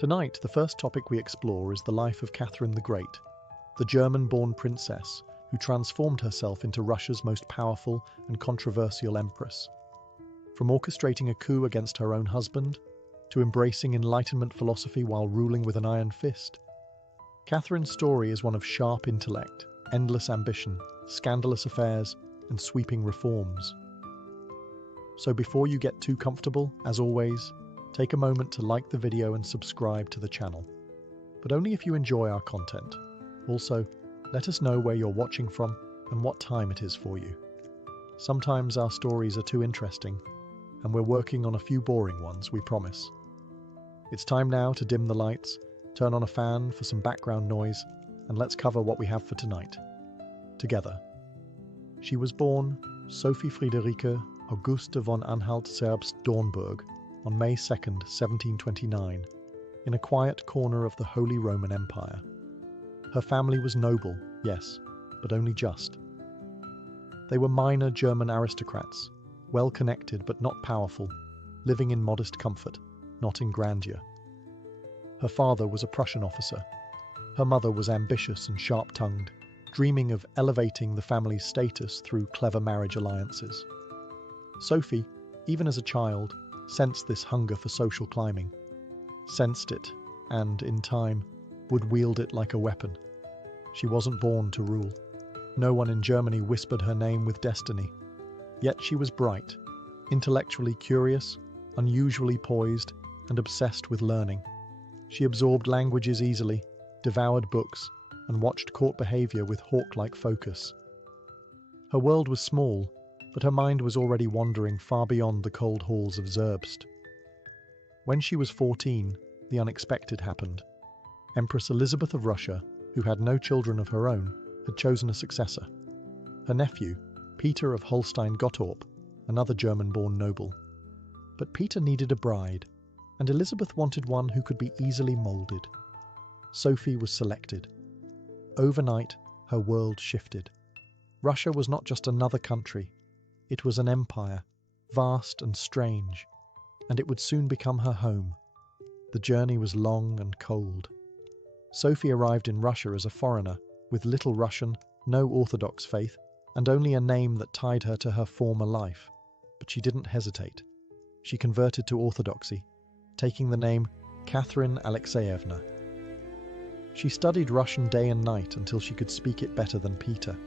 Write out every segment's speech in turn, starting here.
Tonight, the first topic we explore is the life of Catherine the Great, the German-born princess who transformed herself into Russia's most powerful and controversial empress. From orchestrating a coup against her own husband, to embracing Enlightenment philosophy while ruling with an iron fist, Catherine's story is one of sharp intellect, endless ambition, scandalous affairs, and sweeping reforms. So before you get too comfortable, as always, take a moment to like the video and subscribe to the channel. But only if you enjoy our content. Also, let us know where you're watching from and what time it is for you. Sometimes our stories are too interesting, and we're working on a few boring ones, we promise. It's time now to dim the lights, turn on a fan for some background noise, and let's cover what we have for tonight. Together. She was born Sophie Friederike Auguste von Anhalt-Zerbst-Dornburg on May 2, 1729, in a quiet corner of the Holy Roman Empire. Her family was noble, yes, but only just. They were minor German aristocrats, well-connected but not powerful, living in modest comfort, not in grandeur. Her father was a Prussian officer. Her mother was ambitious and sharp-tongued, dreaming of elevating the family's status through clever marriage alliances. Sophie, even as a child, sensed this hunger for social climbing, sensed it, and, in time, would wield it like a weapon. She wasn't born to rule. No one in Germany whispered her name with destiny. Yet she was bright, intellectually curious, unusually poised, and obsessed with learning. She absorbed languages easily, devoured books, and watched court behavior with hawk-like focus. Her world was small, but her mind was already wandering far beyond the cold halls of Zerbst. When she was 14, the unexpected happened. Empress Elizabeth of Russia, who had no children of her own, had chosen a successor. Her nephew, Peter of Holstein-Gottorp, another German-born noble. But Peter needed a bride, and Elizabeth wanted one who could be easily moulded. Sophie was selected. Overnight, her world shifted. Russia was not just another country. It was an empire, vast and strange, and it would soon become her home. The journey was long and cold. Sophie arrived in Russia as a foreigner, with little Russian, no Orthodox faith, and only a name that tied her to her former life. But she didn't hesitate. She converted to Orthodoxy, taking the name Catherine Alexeyevna. She studied Russian day and night until she could speak it better than Peter.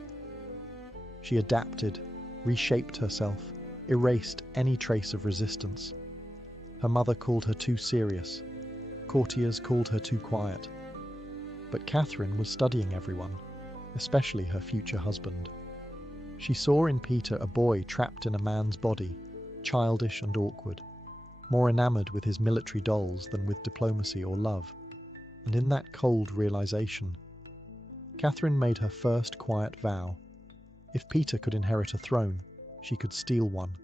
She adapted, reshaped herself, erased any trace of resistance. Her mother called her too serious. Courtiers called her too quiet. But Catherine was studying everyone, especially her future husband. She saw in Peter a boy trapped in a man's body, childish and awkward, more enamored with his military dolls than with diplomacy or love. And in that cold realization, Catherine made her first quiet vow. If Peter could inherit a throne, she could steal one.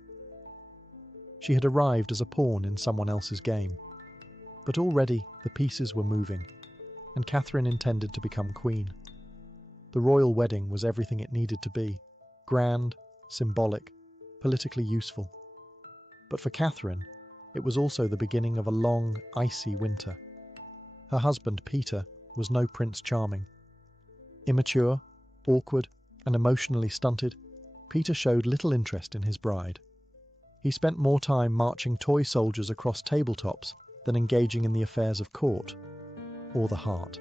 She had arrived as a pawn in someone else's game. But already the pieces were moving, and Catherine intended to become queen. The royal wedding was everything it needed to be, grand, symbolic, politically useful. But for Catherine, it was also the beginning of a long, icy winter. Her husband, Peter, was no Prince Charming. Immature, awkward, and emotionally stunted, Peter showed little interest in his bride. He spent more time marching toy soldiers across tabletops than engaging in the affairs of court, or the heart.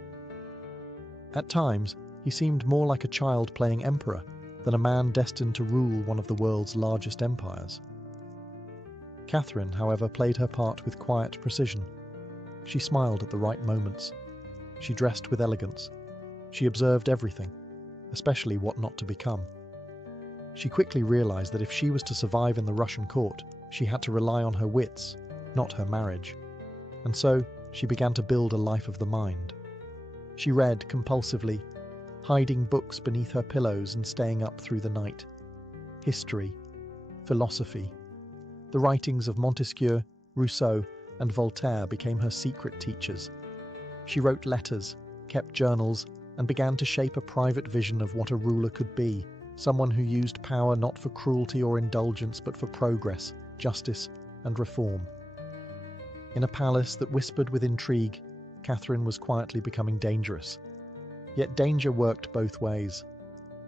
At times, he seemed more like a child playing emperor than a man destined to rule one of the world's largest empires. Catherine, however, played her part with quiet precision. She smiled at the right moments. She dressed with elegance. She observed everything, especially what not to become. She quickly realized that if she was to survive in the Russian court, she had to rely on her wits, not her marriage. And so, she began to build a life of the mind. She read compulsively, hiding books beneath her pillows and staying up through the night. History, philosophy. The writings of Montesquieu, Rousseau, and Voltaire became her secret teachers. She wrote letters, kept journals, and began to shape a private vision of what a ruler could be, someone who used power not for cruelty or indulgence but for progress, justice, and reform. In a palace that whispered with intrigue, Catherine was quietly becoming dangerous. Yet danger worked both ways.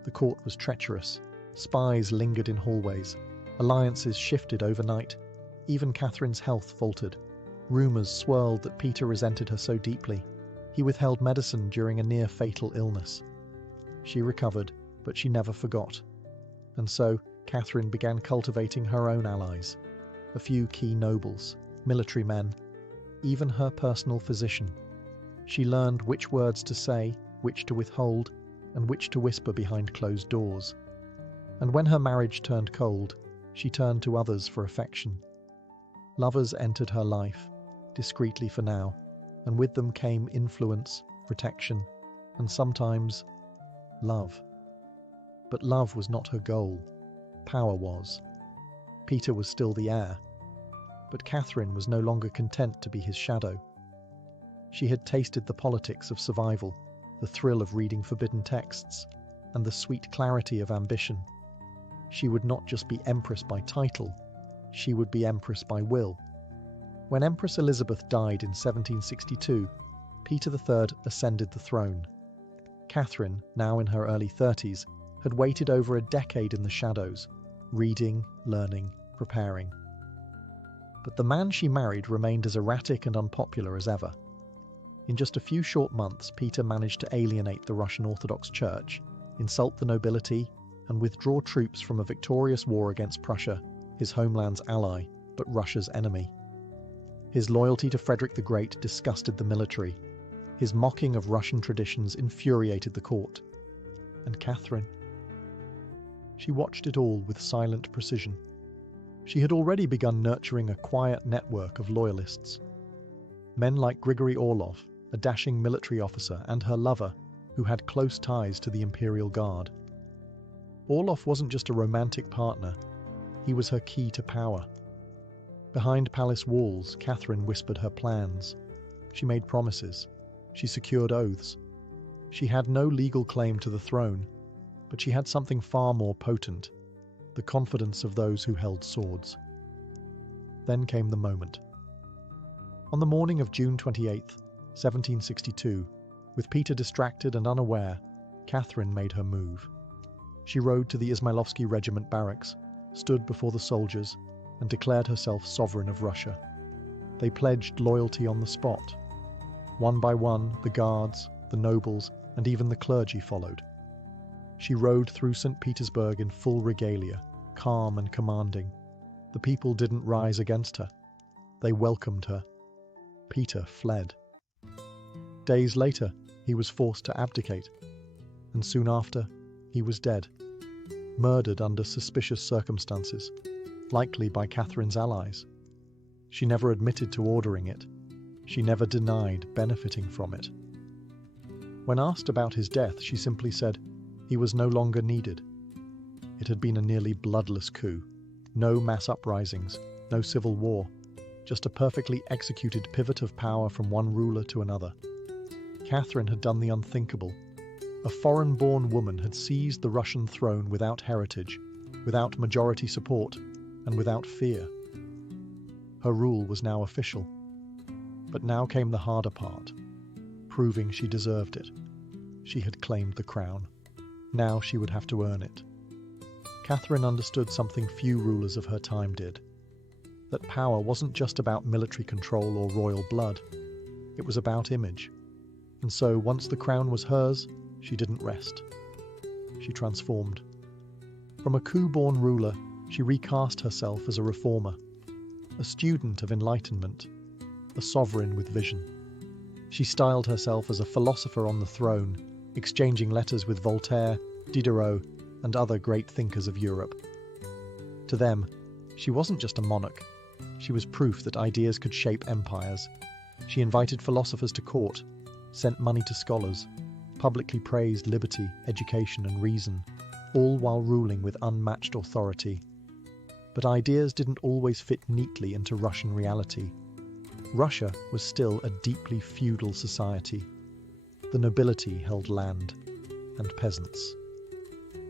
The court was treacherous. Spies lingered in hallways. Alliances shifted overnight. Even Catherine's health faltered. Rumours swirled that Peter resented her so deeply. He withheld medicine during a near-fatal illness. She recovered, but she never forgot. And so, Catherine began cultivating her own allies. A few key nobles, military men, even her personal physician. She learned which words to say, which to withhold, and which to whisper behind closed doors. And when her marriage turned cold, she turned to others for affection. Lovers entered her life, discreetly for now, and with them came influence, protection, and sometimes love. But love was not her goal. Power was. Peter was still the heir. But Catherine was no longer content to be his shadow. She had tasted the politics of survival, the thrill of reading forbidden texts, and the sweet clarity of ambition. She would not just be empress by title, she would be empress by will. When Empress Elizabeth died in 1762, Peter III ascended the throne. Catherine, now in her early 30s, had waited over a decade in the shadows, reading, learning, preparing. But the man she married remained as erratic and unpopular as ever. In just a few short months, Peter managed to alienate the Russian Orthodox Church, insult the nobility, and withdraw troops from a victorious war against Prussia, his homeland's ally, but Russia's enemy. His loyalty to Frederick the Great disgusted the military. His mocking of Russian traditions infuriated the court. And Catherine? She watched it all with silent precision. She had already begun nurturing a quiet network of loyalists. Men like Grigory Orlov, a dashing military officer, and her lover, who had close ties to the Imperial Guard. Orlov wasn't just a romantic partner, he was her key to power. Behind palace walls, Catherine whispered her plans. She made promises. She secured oaths. She had no legal claim to the throne, but she had something far more potent, the confidence of those who held swords. Then came the moment. On the morning of June 28, 1762, with Peter distracted and unaware, Catherine made her move. She rode to the Izmailovsky regiment barracks, stood before the soldiers, and declared herself sovereign of Russia. They pledged loyalty on the spot. One by one, the guards, the nobles, and even the clergy followed. She rode through St. Petersburg in full regalia, calm and commanding. The people didn't rise against her. They welcomed her. Peter fled. Days later, he was forced to abdicate, and soon after, he was dead, murdered under suspicious circumstances, likely by Catherine's allies. She never admitted to ordering it. She never denied benefiting from it. When asked about his death, she simply said he was no longer needed. It had been a nearly bloodless coup. No mass uprisings, no civil war, just a perfectly executed pivot of power from one ruler to another. Catherine had done the unthinkable. A foreign-born woman had seized the Russian throne without heritage, without majority support, and without fear. Her rule was now official. But now came the harder part, proving she deserved it. She had claimed the crown. Now she would have to earn it. Catherine understood something few rulers of her time did. That power wasn't just about military control or royal blood. It was about image. And so, once the crown was hers, she didn't rest. She transformed. From a coup-born ruler, she recast herself as a reformer, a student of enlightenment, a sovereign with vision. She styled herself as a philosopher on the throne, exchanging letters with Voltaire, Diderot, and other great thinkers of Europe. To them, she wasn't just a monarch. She was proof that ideas could shape empires. She invited philosophers to court, sent money to scholars, publicly praised liberty, education, and reason, all while ruling with unmatched authority. But ideas didn't always fit neatly into Russian reality. Russia was still a deeply feudal society. The nobility held land, and peasants.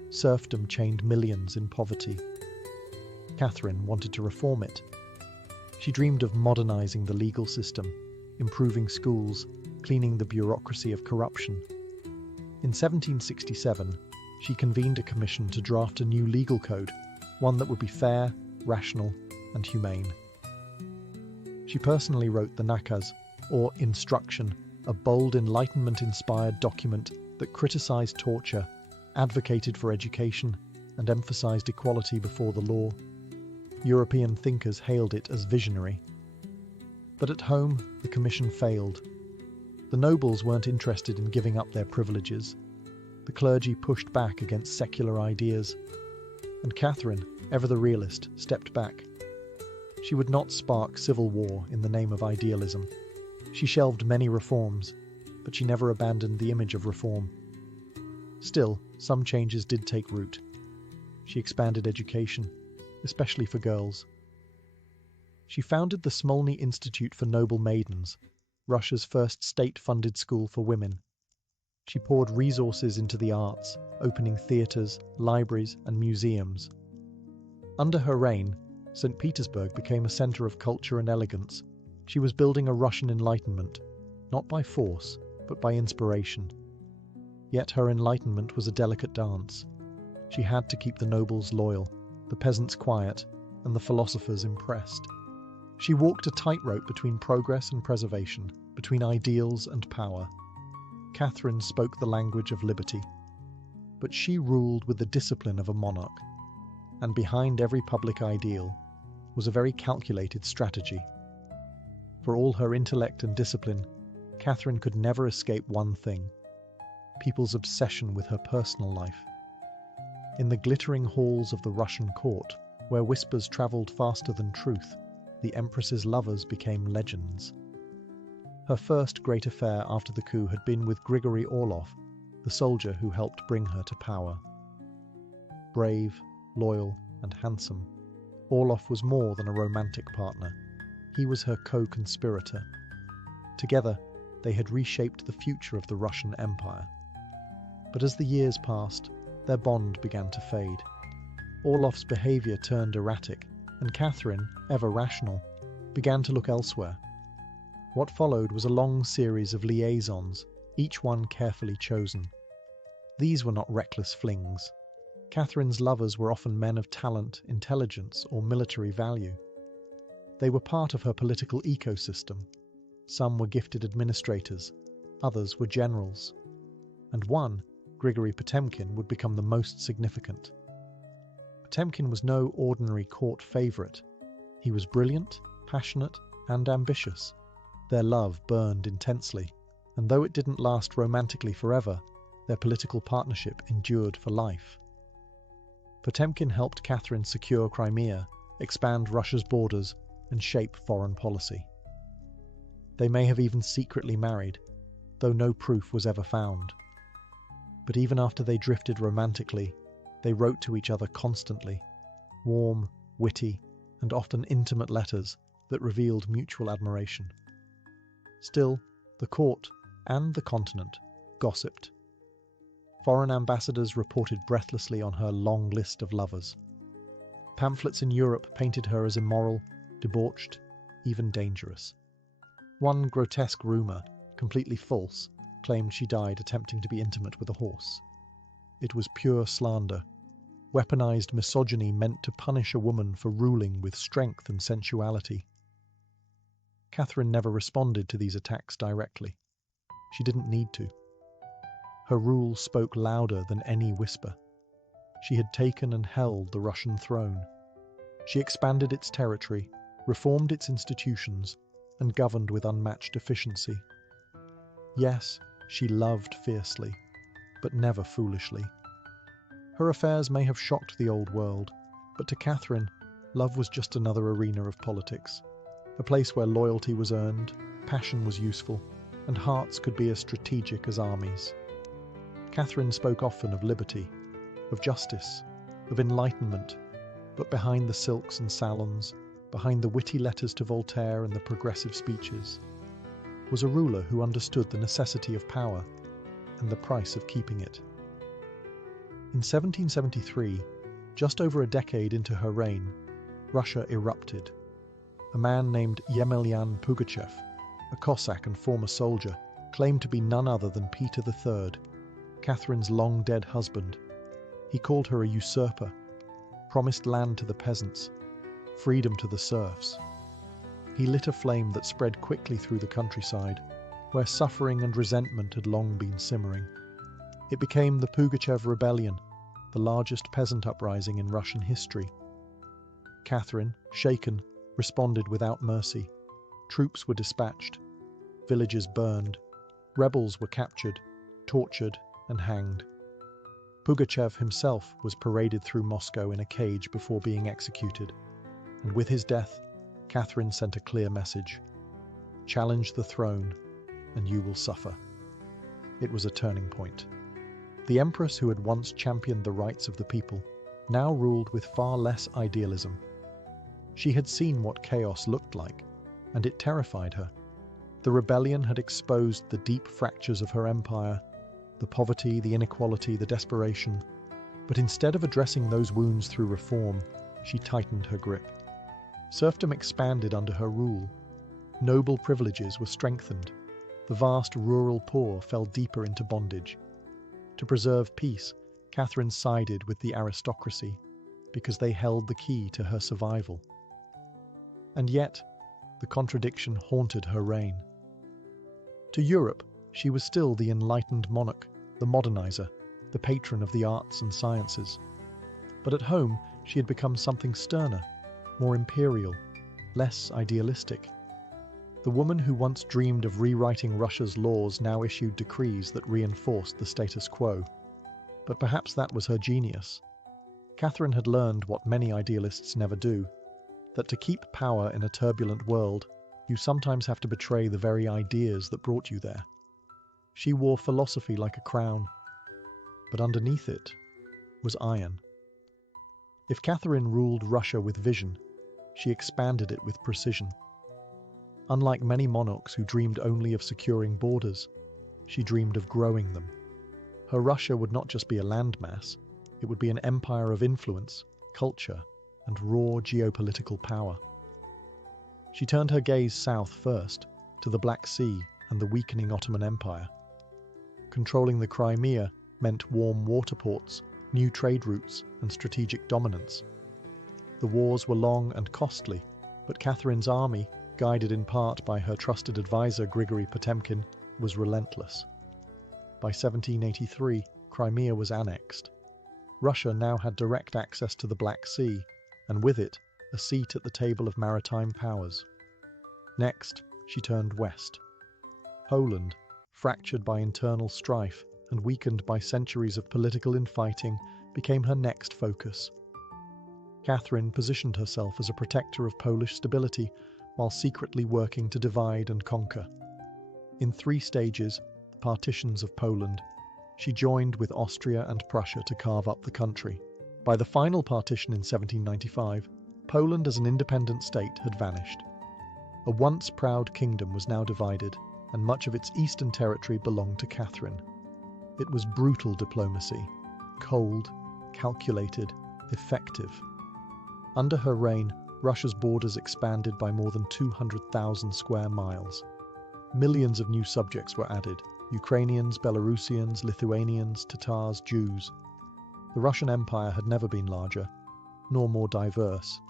Serfdom chained millions in poverty. Catherine wanted to reform it. She dreamed of modernizing the legal system, improving schools, cleaning the bureaucracy of corruption. In 1767, she convened a commission to draft a new legal code, one that would be fair, rational, and humane. She personally wrote the Nakaz, or Instruction, a bold Enlightenment-inspired document that criticized torture, advocated for education, and emphasized equality before the law. European thinkers hailed it as visionary. But at home, the commission failed. The nobles weren't interested in giving up their privileges. The clergy pushed back against secular ideas. And Catherine, ever the realist, stepped back. She would not spark civil war in the name of idealism. She shelved many reforms, but she never abandoned the image of reform. Still, some changes did take root. She expanded education, especially for girls. She founded the Smolny Institute for Noble Maidens, Russia's first state-funded school for women. She poured resources into the arts, opening theatres, libraries, and museums. Under her reign, St. Petersburg became a centre of culture and elegance. She was building a Russian enlightenment, not by force, but by inspiration. Yet her enlightenment was a delicate dance. She had to keep the nobles loyal, the peasants quiet, and the philosophers impressed. She walked a tightrope between progress and preservation, between ideals and power. Catherine spoke the language of liberty, but she ruled with the discipline of a monarch, and behind every public ideal was a very calculated strategy. For all her intellect and discipline, Catherine could never escape one thing: people's obsession with her personal life. In the glittering halls of the Russian court, where whispers travelled faster than truth, the Empress's lovers became legends. Her first great affair after the coup had been with Grigory Orlov, the soldier who helped bring her to power. Brave, loyal, and handsome, Orlov was more than a romantic partner. He was her co-conspirator. Together, they had reshaped the future of the Russian Empire. But as the years passed, their bond began to fade. Orlov's behaviour turned erratic, and Catherine, ever rational, began to look elsewhere. What followed was a long series of liaisons, each one carefully chosen. These were not reckless flings. Catherine's lovers were often men of talent, intelligence, or military value. They were part of her political ecosystem. Some were gifted administrators, others were generals. And one, Grigory Potemkin, would become the most significant. Potemkin was no ordinary court favourite. He was brilliant, passionate, and ambitious. Their love burned intensely, and though it didn't last romantically forever, their political partnership endured for life. Potemkin helped Catherine secure Crimea, expand Russia's borders, and shape foreign policy. They may have even secretly married, though no proof was ever found. But even after they drifted romantically, they wrote to each other constantly, warm, witty, and often intimate letters that revealed mutual admiration. Still, the court and the continent gossiped. Foreign ambassadors reported breathlessly on her long list of lovers. Pamphlets in Europe painted her as immoral, debauched, even dangerous. One grotesque rumour, completely false, claimed she died attempting to be intimate with a horse. It was pure slander, weaponized misogyny meant to punish a woman for ruling with strength and sensuality. Catherine never responded to these attacks directly. She didn't need to. Her rule spoke louder than any whisper. She had taken and held the Russian throne. She expanded its territory, reformed its institutions, and governed with unmatched efficiency. Yes, she loved fiercely, but never foolishly. Her affairs may have shocked the old world, but to Catherine, love was just another arena of politics, a place where loyalty was earned, passion was useful, and hearts could be as strategic as armies. Catherine spoke often of liberty, of justice, of enlightenment, but behind the silks and salons, behind the witty letters to Voltaire and the progressive speeches, was a ruler who understood the necessity of power and the price of keeping it. In 1773, just over a decade into her reign, Russia erupted. A man named Yemelyan Pugachev, a Cossack and former soldier, claimed to be none other than Peter III, Catherine's long-dead husband. He called her a usurper, promised land to the peasants, freedom to the serfs. He lit a flame that spread quickly through the countryside, where suffering and resentment had long been simmering. It became the Pugachev Rebellion, the largest peasant uprising in Russian history. Catherine, shaken, responded without mercy. Troops were dispatched, villages burned, rebels were captured, tortured, and hanged. Pugachev himself was paraded through Moscow in a cage before being executed, and with his death, Catherine sent a clear message: challenge the throne, and you will suffer. It was a turning point. The empress who had once championed the rights of the people now ruled with far less idealism. She had seen what chaos looked like, and it terrified her. The rebellion had exposed the deep fractures of her empire, the poverty, the inequality, the desperation. But instead of addressing those wounds through reform, she tightened her grip. Serfdom expanded under her rule. Noble privileges were strengthened. The vast rural poor fell deeper into bondage. To preserve peace, Catherine sided with the aristocracy, because they held the key to her survival. And yet, the contradiction haunted her reign. To Europe, she was still the enlightened monarch, the modernizer, the patron of the arts and sciences. But at home, she had become something sterner, more imperial, less idealistic. The woman who once dreamed of rewriting Russia's laws now issued decrees that reinforced the status quo. But perhaps that was her genius. Catherine had learned what many idealists never do, that to keep power in a turbulent world, you sometimes have to betray the very ideas that brought you there. She wore philosophy like a crown, but underneath it was iron. If Catherine ruled Russia with vision, she expanded it with precision. Unlike many monarchs who dreamed only of securing borders, she dreamed of growing them. Her Russia would not just be a landmass, it would be an empire of influence, culture, and raw geopolitical power. She turned her gaze south first, to the Black Sea and the weakening Ottoman Empire. Controlling the Crimea meant warm water ports, new trade routes, and strategic dominance. The wars were long and costly, but Catherine's army, guided in part by her trusted advisor Grigory Potemkin, was relentless. By 1783, Crimea was annexed. Russia now had direct access to the Black Sea, and with it, a seat at the table of maritime powers. Next, she turned west. Poland, fractured by internal strife and weakened by centuries of political infighting, became her next focus. Catherine positioned herself as a protector of Polish stability while secretly working to divide and conquer. In 3 stages, the partitions of Poland, she joined with Austria and Prussia to carve up the country. By the final partition in 1795, Poland as an independent state had vanished. A once proud kingdom was now divided, and much of its eastern territory belonged to Catherine. It was brutal diplomacy, cold, calculated, effective. Under her reign, Russia's borders expanded by more than 200,000 square miles. Millions of new subjects were added: Ukrainians, Belarusians, Lithuanians, Tatars, Jews. The Russian Empire had never been larger, nor more diverse,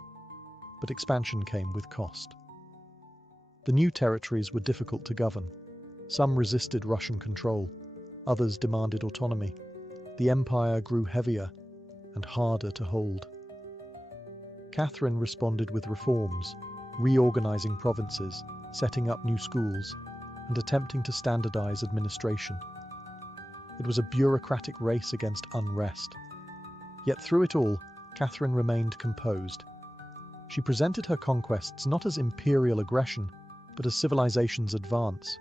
but expansion came with cost. The new territories were difficult to govern. Some resisted Russian control, others demanded autonomy. The empire grew heavier and harder to hold. Catherine responded with reforms, reorganizing provinces, setting up new schools, and attempting to standardize administration. It was a bureaucratic race against unrest. Yet through it all, Catherine remained composed. She presented her conquests not as imperial aggression, but as civilization's advance.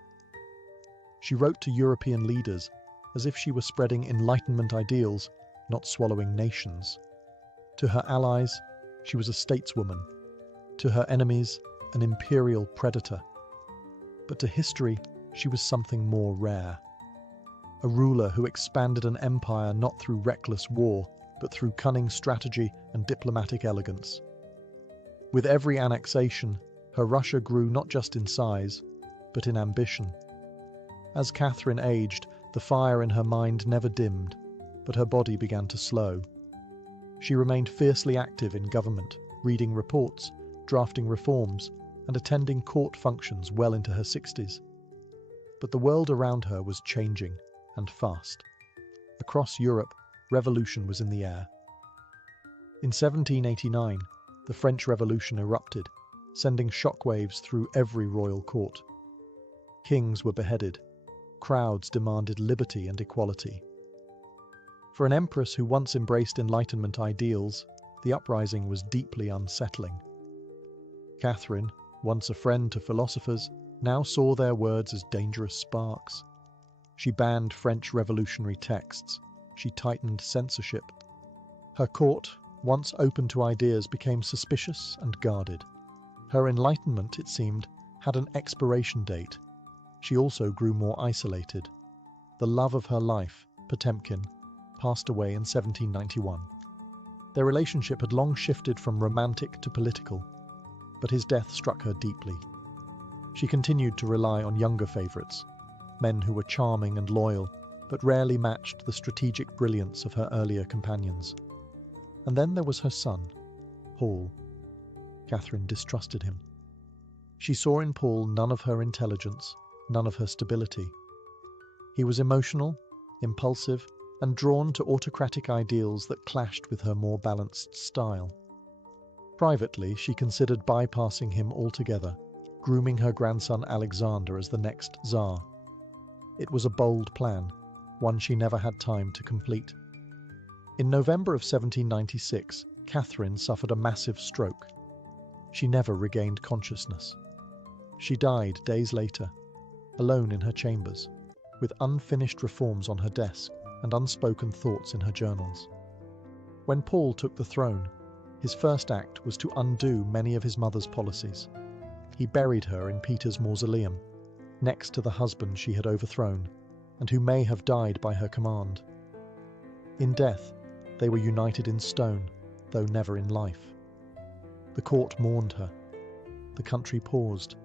She wrote to European leaders as if she were spreading Enlightenment ideals, not swallowing nations. To her allies, she was a stateswoman. To her enemies, an imperial predator. But to history, she was something more rare. A ruler who expanded an empire not through reckless war, but through cunning strategy and diplomatic elegance. With every annexation, her Russia grew not just in size, but in ambition. As Catherine aged, the fire in her mind never dimmed, but her body began to slow. She remained fiercely active in government, reading reports, drafting reforms, and attending court functions well into her 60s. But the world around her was changing, and fast. Across Europe, revolution was in the air. In 1789, the French Revolution erupted, sending shockwaves through every royal court. Kings were beheaded. Crowds demanded liberty and equality. For an empress who once embraced Enlightenment ideals, the uprising was deeply unsettling. Catherine, once a friend to philosophers, now saw their words as dangerous sparks. She banned French revolutionary texts. She tightened censorship. Her court, once open to ideas, became suspicious and guarded. Her enlightenment, it seemed, had an expiration date. She also grew more isolated. The love of her life, Potemkin, passed away in 1791. Their relationship had long shifted from romantic to political, but his death struck her deeply. She continued to rely on younger favourites, men who were charming and loyal, but rarely matched the strategic brilliance of her earlier companions. And then there was her son, Paul. Catherine distrusted him. She saw in Paul none of her intelligence, none of her stability. He was emotional, impulsive, and drawn to autocratic ideals that clashed with her more balanced style. Privately, she considered bypassing him altogether, grooming her grandson Alexander as the next Tsar. It was a bold plan, one she never had time to complete. In November of 1796, Catherine suffered a massive stroke. She never regained consciousness. She died days later, alone in her chambers, with unfinished reforms on her desk and unspoken thoughts in her journals. When Paul took the throne, his first act was to undo many of his mother's policies. He buried her in Peter's mausoleum, next to the husband she had overthrown, and who may have died by her command. In death, they were united in stone, though never in life. The court mourned her. The country paused,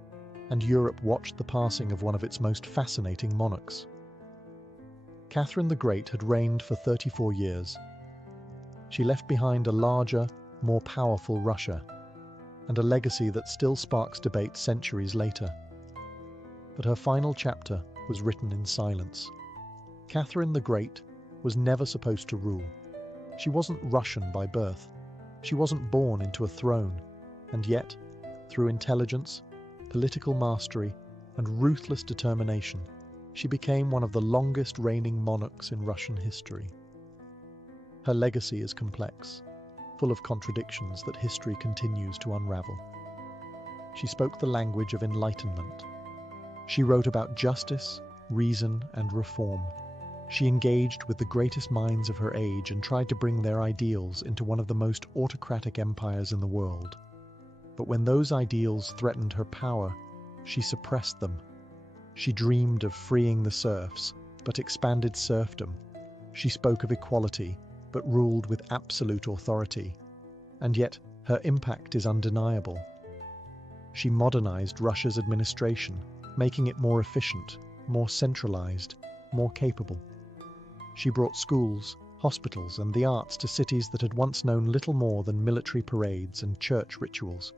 and Europe watched the passing of one of its most fascinating monarchs. Catherine the Great had reigned for 34 years. She left behind a larger, more powerful Russia, and a legacy that still sparks debate centuries later. But her final chapter was written in silence. Catherine the Great was never supposed to rule. She wasn't Russian by birth. She wasn't born into a throne, and yet, through intelligence, political mastery, and ruthless determination, she became one of the longest reigning monarchs in Russian history. Her legacy is complex, full of contradictions that history continues to unravel. She spoke the language of enlightenment. She wrote about justice, reason, and reform. She engaged with the greatest minds of her age and tried to bring their ideals into one of the most autocratic empires in the world. But when those ideals threatened her power, she suppressed them. She dreamed of freeing the serfs, but expanded serfdom. She spoke of equality, but ruled with absolute authority. And yet, her impact is undeniable. She modernized Russia's administration, making it more efficient, more centralized, more capable. She brought schools, hospitals, and the arts to cities that had once known little more than military parades and church rituals.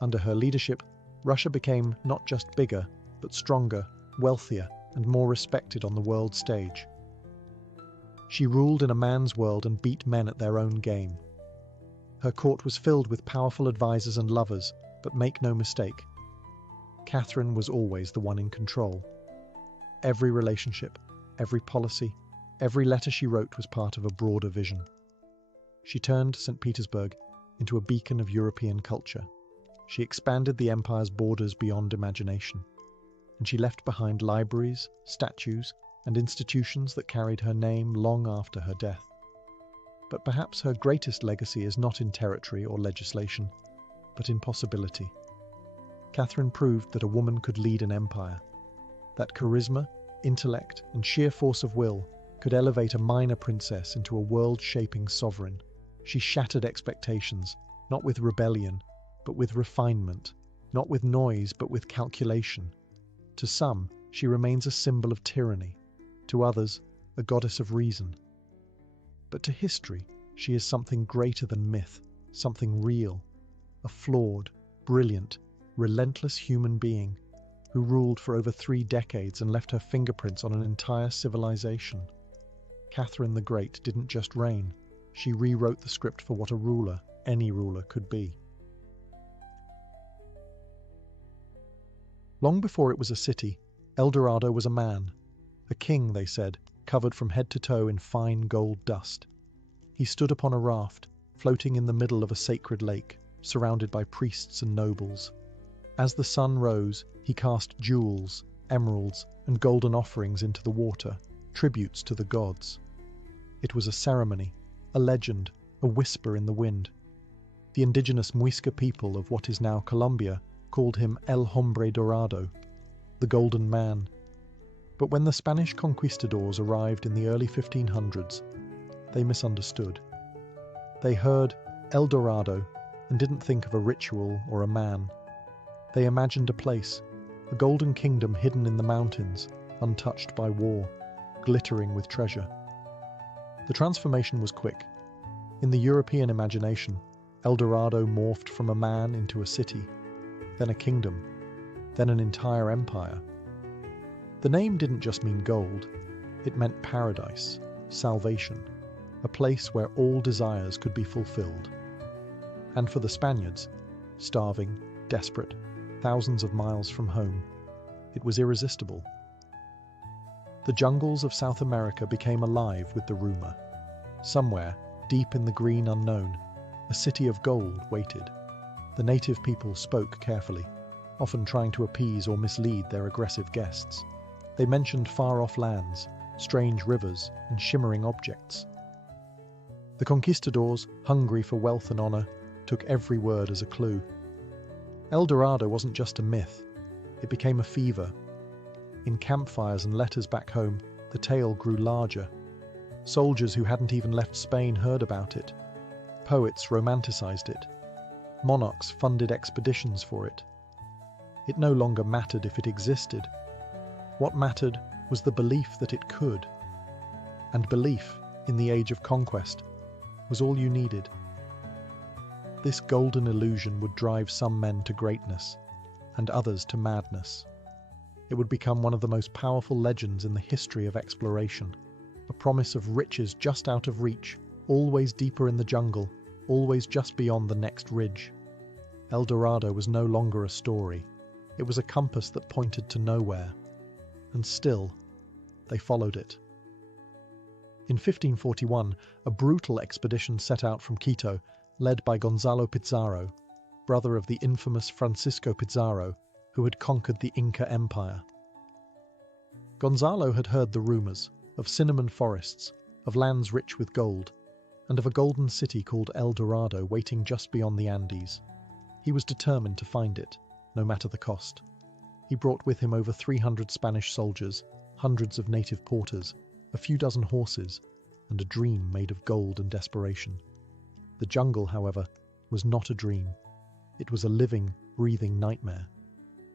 Under her leadership, Russia became not just bigger, but stronger, wealthier, and more respected on the world stage. She ruled in a man's world and beat men at their own game. Her court was filled with powerful advisors and lovers, but make no mistake, Catherine was always the one in control. Every relationship, every policy, every letter she wrote was part of a broader vision. She turned St. Petersburg into a beacon of European culture. She expanded the empire's borders beyond imagination, and she left behind libraries, statues, and institutions that carried her name long after her death. But perhaps her greatest legacy is not in territory or legislation, but in possibility. Catherine proved that a woman could lead an empire, that charisma, intellect, and sheer force of will could elevate a minor princess into a world-shaping sovereign. She shattered expectations, not with rebellion, but with refinement, not with noise, but with calculation. To some, she remains a symbol of tyranny, to others, a goddess of reason. But to history, she is something greater than myth, something real, a flawed, brilliant, relentless human being who ruled for over 3 decades and left her fingerprints on an entire civilization. Catherine the Great didn't just reign, she rewrote the script for what a ruler, any ruler, could be. Long before it was a city, El Dorado was a man. A king, they said, covered from head to toe in fine gold dust. He stood upon a raft, floating in the middle of a sacred lake, surrounded by priests and nobles. As the sun rose, he cast jewels, emeralds, and golden offerings into the water, tributes to the gods. It was a ceremony, a legend, a whisper in the wind. The indigenous Muisca people of what is now Colombia called him El Hombre Dorado, the Golden Man. But when the Spanish conquistadors arrived in the early 1500s, they misunderstood. They heard El Dorado and didn't think of a ritual or a man. They imagined a place, a golden kingdom hidden in the mountains, untouched by war, glittering with treasure. The transformation was quick. In the European imagination, El Dorado morphed from a man into a city, then a kingdom, then an entire empire. The name didn't just mean gold, it meant paradise, salvation, a place where all desires could be fulfilled. And for the Spaniards, starving, desperate, thousands of miles from home, it was irresistible. The jungles of South America became alive with the rumor. Somewhere, deep in the green unknown, a city of gold waited. The native people spoke carefully, often trying to appease or mislead their aggressive guests. They mentioned far-off lands, strange rivers, and shimmering objects. The conquistadors, hungry for wealth and honor, took every word as a clue. El Dorado wasn't just a myth, it became a fever. In campfires and letters back home, the tale grew larger. Soldiers who hadn't even left Spain heard about it. Poets romanticized it. Monarchs funded expeditions for it. It no longer mattered if it existed. What mattered was the belief that it could. And belief, in the age of conquest, was all you needed. This golden illusion would drive some men to greatness, and others to madness. It would become one of the most powerful legends in the history of exploration, a promise of riches just out of reach, always deeper in the jungle, always just beyond the next ridge. El Dorado was no longer a story. It was a compass that pointed to nowhere. And still, they followed it. In 1541, a brutal expedition set out from Quito, led by Gonzalo Pizarro, brother of the infamous Francisco Pizarro, who had conquered the Inca Empire. Gonzalo had heard the rumors of cinnamon forests, of lands rich with gold, and of a golden city called El Dorado waiting just beyond the Andes. He was determined to find it, no matter the cost. He brought with him over 300 Spanish soldiers, hundreds of native porters, a few dozen horses, and a dream made of gold and desperation. The jungle, however, was not a dream. It was a living, breathing nightmare.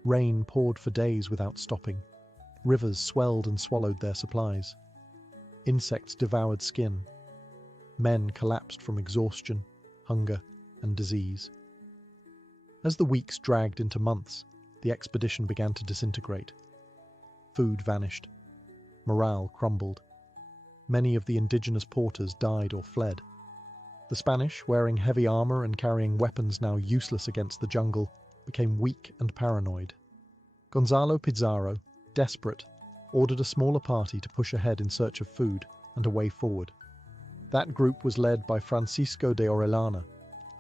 Rain poured for days without stopping. Rivers swelled and swallowed their supplies. Insects devoured skin. Men collapsed from exhaustion, hunger, and disease. As the weeks dragged into months, the expedition began to disintegrate. Food vanished. Morale crumbled. Many of the indigenous porters died or fled. The Spanish, wearing heavy armor and carrying weapons now useless against the jungle, became weak and paranoid. Gonzalo Pizarro, desperate, ordered a smaller party to push ahead in search of food and a way forward. That group was led by Francisco de Orellana,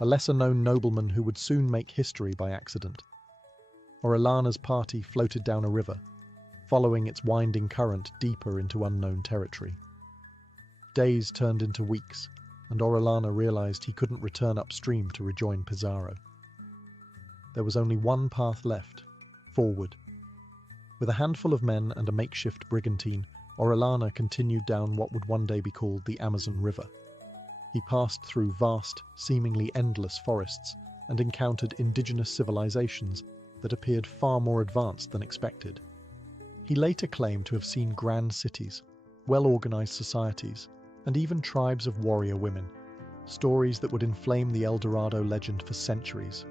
a lesser-known nobleman who would soon make history by accident. Orellana's party floated down a river, following its winding current deeper into unknown territory. Days turned into weeks, and Orellana realized he couldn't return upstream to rejoin Pizarro. There was only one path left, forward. With a handful of men and a makeshift brigantine, Orellana continued down what would one day be called the Amazon River. He passed through vast, seemingly endless forests and encountered indigenous civilizations that appeared far more advanced than expected. He later claimed to have seen grand cities, well-organized societies, and even tribes of warrior women, stories that would inflame the El Dorado legend for centuries.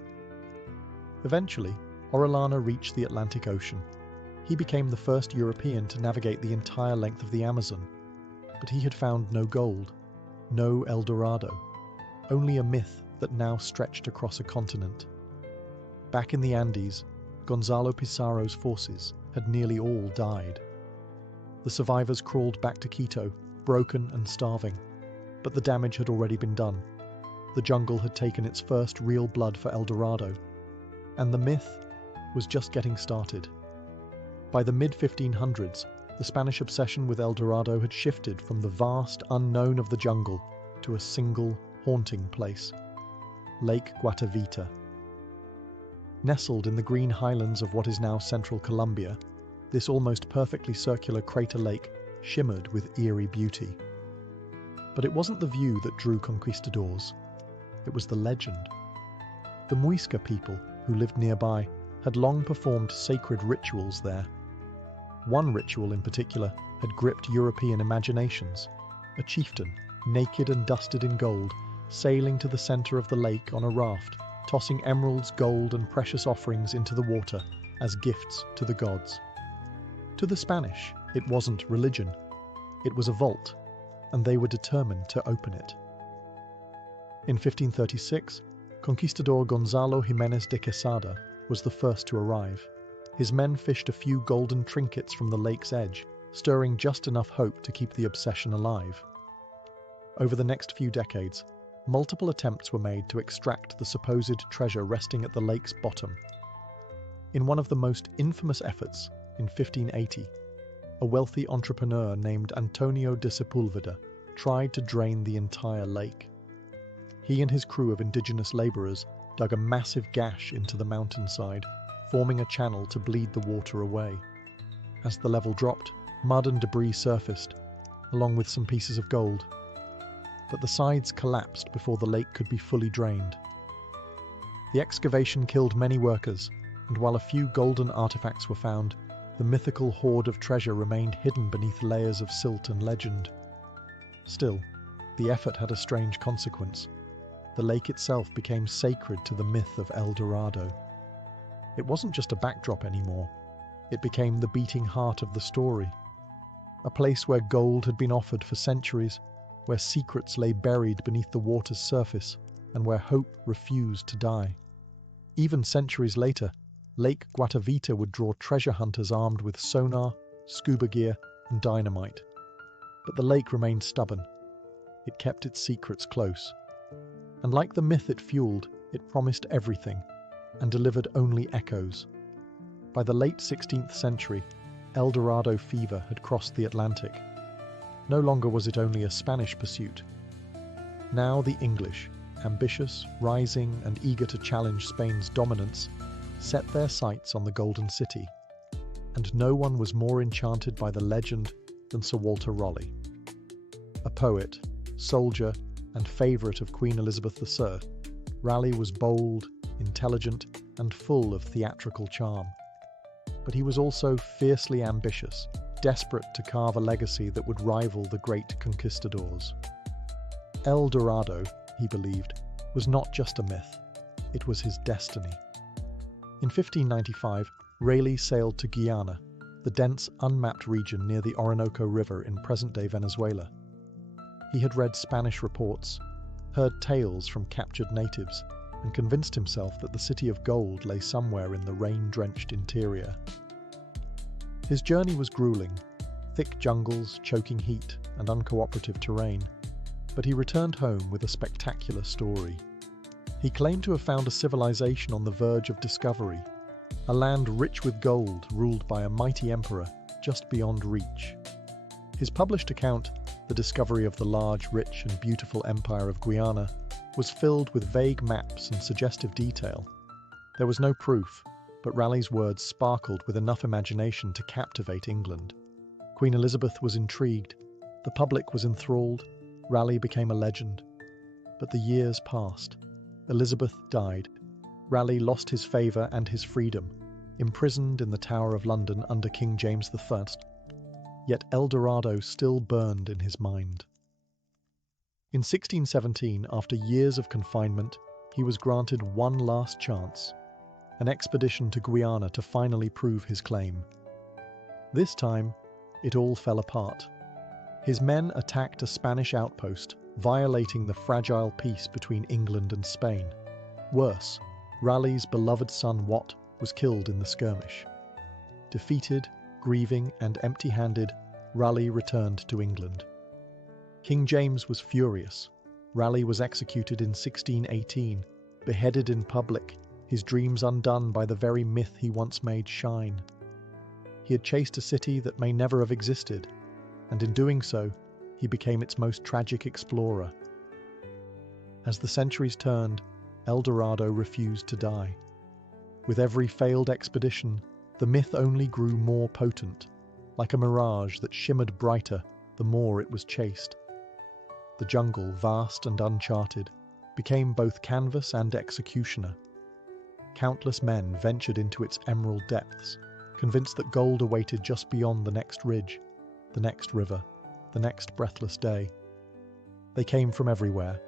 Eventually, Orellana reached the Atlantic Ocean. He became the first European to navigate the entire length of the Amazon, but he had found no gold, no El Dorado, only a myth that now stretched across a continent. Back in the Andes, Gonzalo Pizarro's forces had nearly all died. The survivors crawled back to Quito, broken and starving, but the damage had already been done. The jungle had taken its first real blood for El Dorado, and the myth was just getting started. By the mid-1500s, the Spanish obsession with El Dorado had shifted from the vast unknown of the jungle to a single, haunting place: Lake Guatavita. Nestled in the green highlands of what is now central Colombia, this almost perfectly circular crater lake shimmered with eerie beauty. But it wasn't the view that drew conquistadors. It was the legend. The Muisca people, who lived nearby, had long performed sacred rituals there. One ritual in particular had gripped European imaginations: a chieftain, naked and dusted in gold, sailing to the center of the lake on a raft, tossing emeralds, gold, and precious offerings into the water as gifts to the gods. To the Spanish, it wasn't religion. It was a vault, and they were determined to open it. In 1536, conquistador Gonzalo Jiménez de Quesada was the first to arrive. His men fished a few golden trinkets from the lake's edge, stirring just enough hope to keep the obsession alive. Over the next few decades, multiple attempts were made to extract the supposed treasure resting at the lake's bottom. In one of the most infamous efforts, in 1580, a wealthy entrepreneur named Antonio de Sepúlveda tried to drain the entire lake. He and his crew of indigenous laborers dug a massive gash into the mountainside, forming a channel to bleed the water away. As the level dropped, mud and debris surfaced, along with some pieces of gold. But the sides collapsed before the lake could be fully drained. The excavation killed many workers, and while a few golden artifacts were found, the mythical hoard of treasure remained hidden beneath layers of silt and legend. Still, the effort had a strange consequence. The lake itself became sacred to the myth of El Dorado. It wasn't just a backdrop anymore. It became the beating heart of the story. A place where gold had been offered for centuries, where secrets lay buried beneath the water's surface, and where hope refused to die. Even centuries later, Lake Guatavita would draw treasure hunters armed with sonar, scuba gear, and dynamite. But the lake remained stubborn. It kept its secrets close. And like the myth it fueled, it promised everything, and delivered only echoes. By the late 16th century, El Dorado fever had crossed the Atlantic. No longer was it only a Spanish pursuit. Now the English, ambitious, rising, and eager to challenge Spain's dominance, set their sights on the Golden City. And no one was more enchanted by the legend than Sir Walter Raleigh. A poet, soldier, and favourite of Queen Elizabeth II, Raleigh was bold, intelligent, and full of theatrical charm. But he was also fiercely ambitious, desperate to carve a legacy that would rival the great conquistadors. El Dorado, he believed, was not just a myth, it was his destiny. In 1595, Raleigh sailed to Guyana, the dense, unmapped region near the Orinoco River in present-day Venezuela. He had read Spanish reports, heard tales from captured natives, and convinced himself that the city of gold lay somewhere in the rain-drenched interior. His journey was grueling: thick jungles, choking heat, and uncooperative terrain, but he returned home with a spectacular story. He claimed to have found a civilization on the verge of discovery, a land rich with gold ruled by a mighty emperor just beyond reach. His published account, The Discovery of the Large, Rich and Beautiful Empire of Guyana, was filled with vague maps and suggestive detail. There was no proof, but Raleigh's words sparkled with enough imagination to captivate England. Queen Elizabeth was intrigued, the public was enthralled, Raleigh became a legend. But the years passed. Elizabeth died. Raleigh lost his favour and his freedom, imprisoned in the Tower of London under King James I, yet El Dorado still burned in his mind. In 1617, after years of confinement, he was granted one last chance, an expedition to Guyana to finally prove his claim. This time, it all fell apart. His men attacked a Spanish outpost, violating the fragile peace between England and Spain. Worse, Raleigh's beloved son Wat was killed in the skirmish. Defeated, grieving, and empty-handed, Raleigh returned to England. King James was furious. Raleigh was executed in 1618, beheaded in public, his dreams undone by the very myth he once made shine. He had chased a city that may never have existed, and in doing so, he became its most tragic explorer. As the centuries turned, El Dorado refused to die. With every failed expedition, the myth only grew more potent, like a mirage that shimmered brighter the more it was chased. The jungle, vast and uncharted, became both canvas and executioner. Countless men ventured into its emerald depths, convinced that gold awaited just beyond the next ridge, the next river, the next breathless day. They came from everywhere: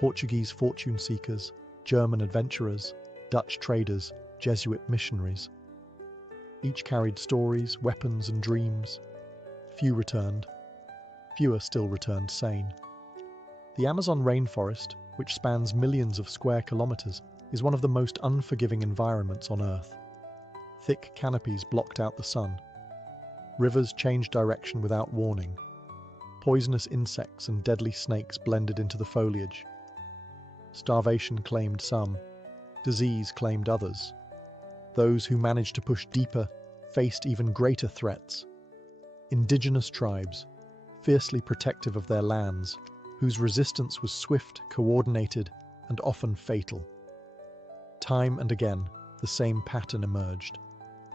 Portuguese fortune seekers, German adventurers, Dutch traders, Jesuit missionaries. Each carried stories, weapons, and dreams. Few returned. Fewer still returned sane. The Amazon rainforest, which spans millions of square kilometers, is one of the most unforgiving environments on Earth. Thick canopies blocked out the sun. Rivers changed direction without warning. Poisonous insects and deadly snakes blended into the foliage. Starvation claimed some. Disease claimed others. Those who managed to push deeper faced even greater threats. Indigenous tribes, fiercely protective of their lands, whose resistance was swift, coordinated, and often fatal. Time and again, the same pattern emerged.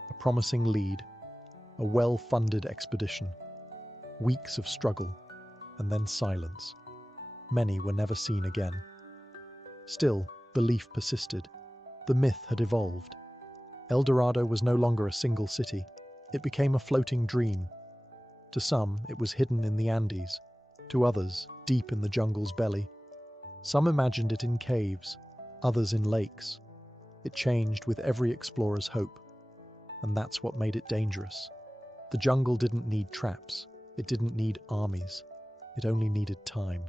A promising lead, a well-funded expedition, weeks of struggle, and then silence. Many were never seen again. Still, belief persisted. The myth had evolved. El Dorado was no longer a single city. It became a floating dream. To some, it was hidden in the Andes. To others, deep in the jungle's belly. Some imagined it in caves, others in lakes. It changed with every explorer's hope. And that's what made it dangerous. The jungle didn't need traps. It didn't need armies. It only needed time.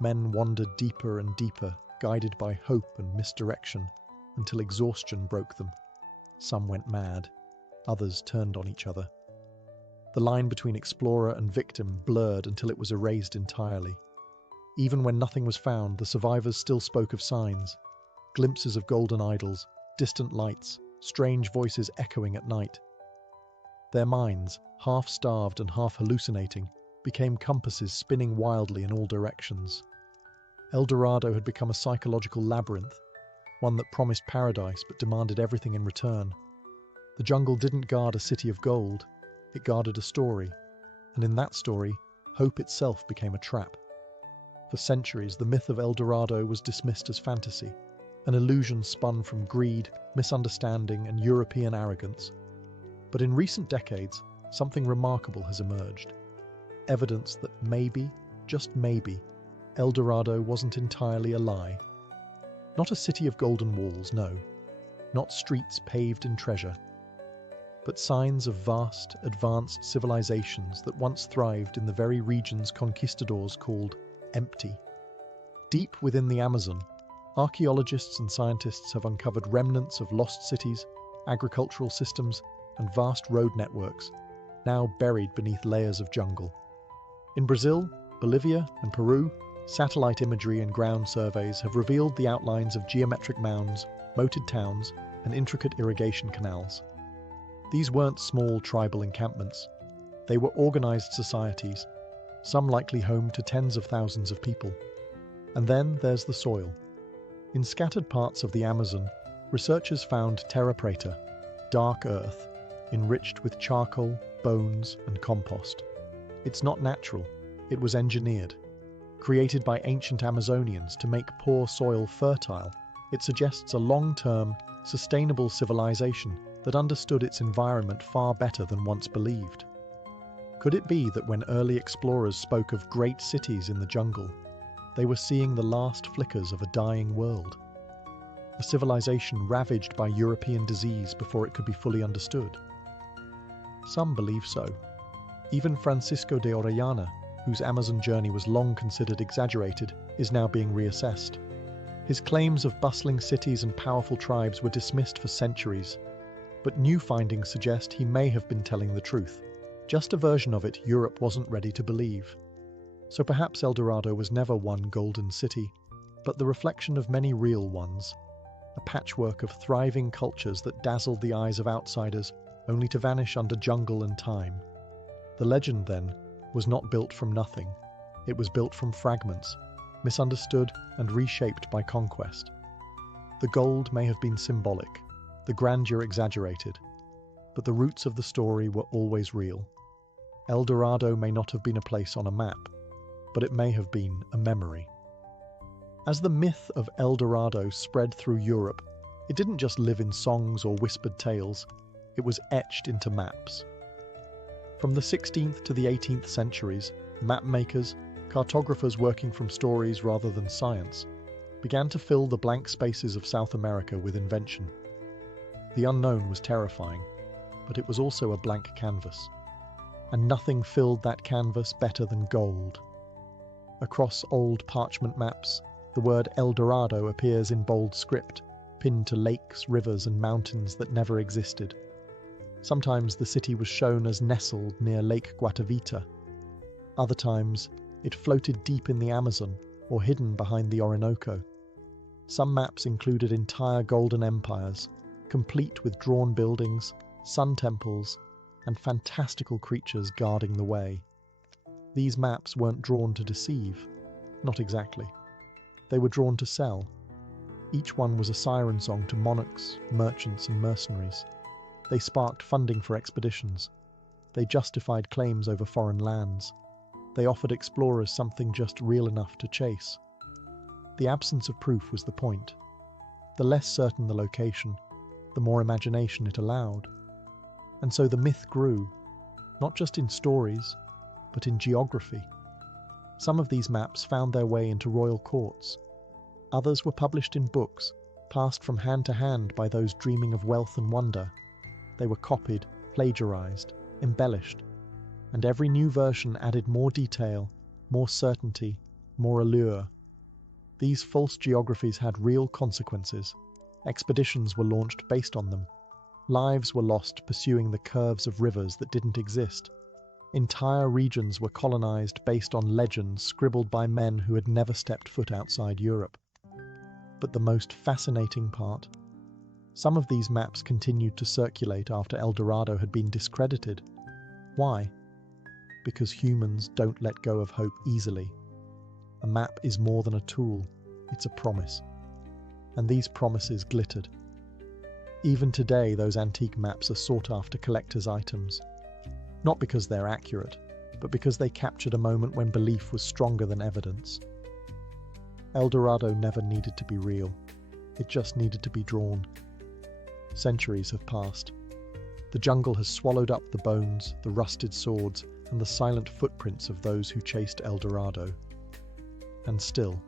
Men wandered deeper and deeper, guided by hope and misdirection, until exhaustion broke them. Some went mad. Others turned on each other. The line between explorer and victim blurred until it was erased entirely. Even when nothing was found, the survivors still spoke of signs. Glimpses of golden idols, distant lights, strange voices echoing at night. Their minds, half-starved and half-hallucinating, became compasses spinning wildly in all directions. El Dorado had become a psychological labyrinth, one that promised paradise but demanded everything in return. The jungle didn't guard a city of gold, it guarded a story, and in that story, hope itself became a trap. For centuries, the myth of El Dorado was dismissed as fantasy, an illusion spun from greed, misunderstanding, and European arrogance. But in recent decades, something remarkable has emerged. Evidence that maybe, just maybe, El Dorado wasn't entirely a lie. Not a city of golden walls, no. Not streets paved in treasure. But signs of vast, advanced civilizations that once thrived in the very regions conquistadors called empty. Deep within the Amazon, archaeologists and scientists have uncovered remnants of lost cities, agricultural systems, and vast road networks, now buried beneath layers of jungle. In Brazil, Bolivia, and Peru, satellite imagery and ground surveys have revealed the outlines of geometric mounds, moated towns, and intricate irrigation canals. These weren't small tribal encampments. They were organized societies, some likely home to tens of thousands of people. And then there's the soil. In scattered parts of the Amazon, researchers found terra preta, dark earth, enriched with charcoal, bones, and compost. It's not natural, it was engineered. Created by ancient Amazonians to make poor soil fertile, it suggests a long-term, sustainable civilization that understood its environment far better than once believed? Could it be that when early explorers spoke of great cities in the jungle, they were seeing the last flickers of a dying world? A civilization ravaged by European disease before it could be fully understood? Some believe so. Even Francisco de Orellana, whose Amazon journey was long considered exaggerated, is now being reassessed. His claims of bustling cities and powerful tribes were dismissed for centuries, but new findings suggest he may have been telling the truth. Just a version of it Europe wasn't ready to believe. So perhaps El Dorado was never one golden city, but the reflection of many real ones, a patchwork of thriving cultures that dazzled the eyes of outsiders only to vanish under jungle and time. The legend, then, was not built from nothing. It was built from fragments, misunderstood and reshaped by conquest. The gold may have been symbolic, the grandeur exaggerated, but the roots of the story were always real. El Dorado may not have been a place on a map, but it may have been a memory. As the myth of El Dorado spread through Europe, it didn't just live in songs or whispered tales, it was etched into maps. From the 16th to the 18th centuries, map makers, cartographers working from stories rather than science, began to fill the blank spaces of South America with invention. The unknown was terrifying, but it was also a blank canvas. And nothing filled that canvas better than gold. Across old parchment maps, the word El Dorado appears in bold script, pinned to lakes, rivers, and mountains that never existed. Sometimes the city was shown as nestled near Lake Guatavita. Other times, it floated deep in the Amazon or hidden behind the Orinoco. Some maps included entire golden empires, complete with drawn buildings, sun temples, and fantastical creatures guarding the way. These maps weren't drawn to deceive, not exactly. They were drawn to sell. Each one was a siren song to monarchs, merchants, and mercenaries. They sparked funding for expeditions. They justified claims over foreign lands. They offered explorers something just real enough to chase. The absence of proof was the point. The less certain the location, the more imagination it allowed. And so the myth grew, not just in stories, but in geography. Some of these maps found their way into royal courts. Others were published in books, passed from hand to hand by those dreaming of wealth and wonder. They were copied, plagiarized, embellished, and every new version added more detail, more certainty, more allure. These false geographies had real consequences. Expeditions were launched based on them. Lives were lost pursuing the curves of rivers that didn't exist. Entire regions were colonized based on legends scribbled by men who had never stepped foot outside Europe. But the most fascinating part, some of these maps continued to circulate after El Dorado had been discredited. Why? Because humans don't let go of hope easily. A map is more than a tool, it's a promise. And these promises glittered. Even today, those antique maps are sought after collector's items. Not because they're accurate, but because they captured a moment when belief was stronger than evidence. El Dorado never needed to be real. It just needed to be drawn. Centuries have passed. The jungle has swallowed up the bones, the rusted swords, and the silent footprints of those who chased El Dorado. And still,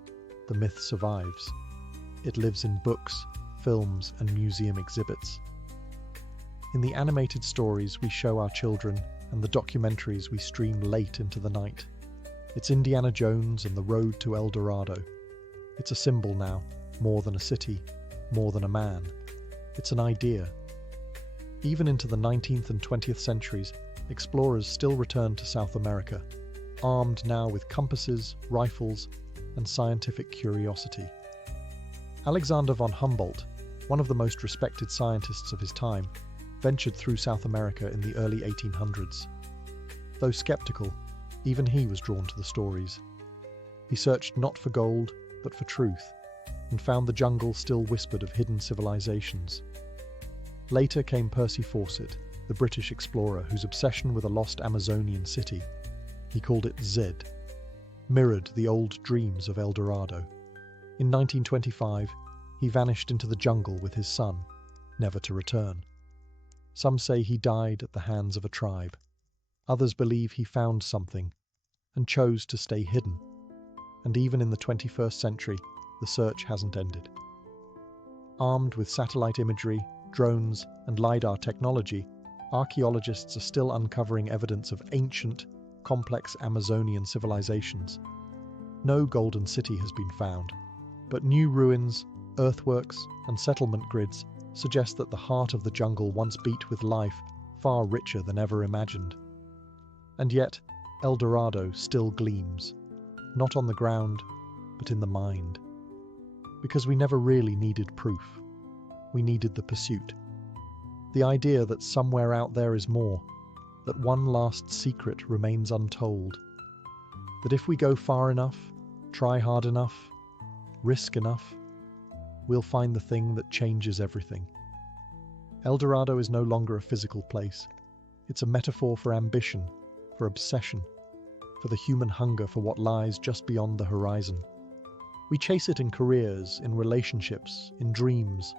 the myth survives. It lives in books, films, and museum exhibits. In the animated stories we show our children and the documentaries we stream late into the night. It's Indiana Jones and the road to El Dorado. It's a symbol now, more than a city, more than a man. It's an idea. Even into the 19th and 20th centuries, explorers still returned to South America, armed now with compasses, rifles, and scientific curiosity. Alexander von Humboldt, one of the most respected scientists of his time, ventured through South America in the early 1800s. Though skeptical, even he was drawn to the stories. He searched not for gold, but for truth, and found the jungle still whispered of hidden civilizations. Later came Percy Fawcett, the British explorer whose obsession with a lost Amazonian city, he called it Zed, mirrored the old dreams of El Dorado. In 1925, he vanished into the jungle with his son, never to return. Some say he died at the hands of a tribe. Others believe he found something and chose to stay hidden. And even in the 21st century, the search hasn't ended. Armed with satellite imagery, drones, and LiDAR technology, archaeologists are still uncovering evidence of ancient, complex Amazonian civilizations. No golden city has been found, but new ruins, earthworks, and settlement grids suggest that the heart of the jungle once beat with life far richer than ever imagined. And yet, El Dorado still gleams, not on the ground, but in the mind. Because we never really needed proof. We needed the pursuit. The idea that somewhere out there is more, that one last secret remains untold. That if we go far enough, try hard enough, risk enough, we'll find the thing that changes everything. El Dorado is no longer a physical place. It's a metaphor for ambition, for obsession, for the human hunger for what lies just beyond the horizon. We chase it in careers, in relationships, in dreams,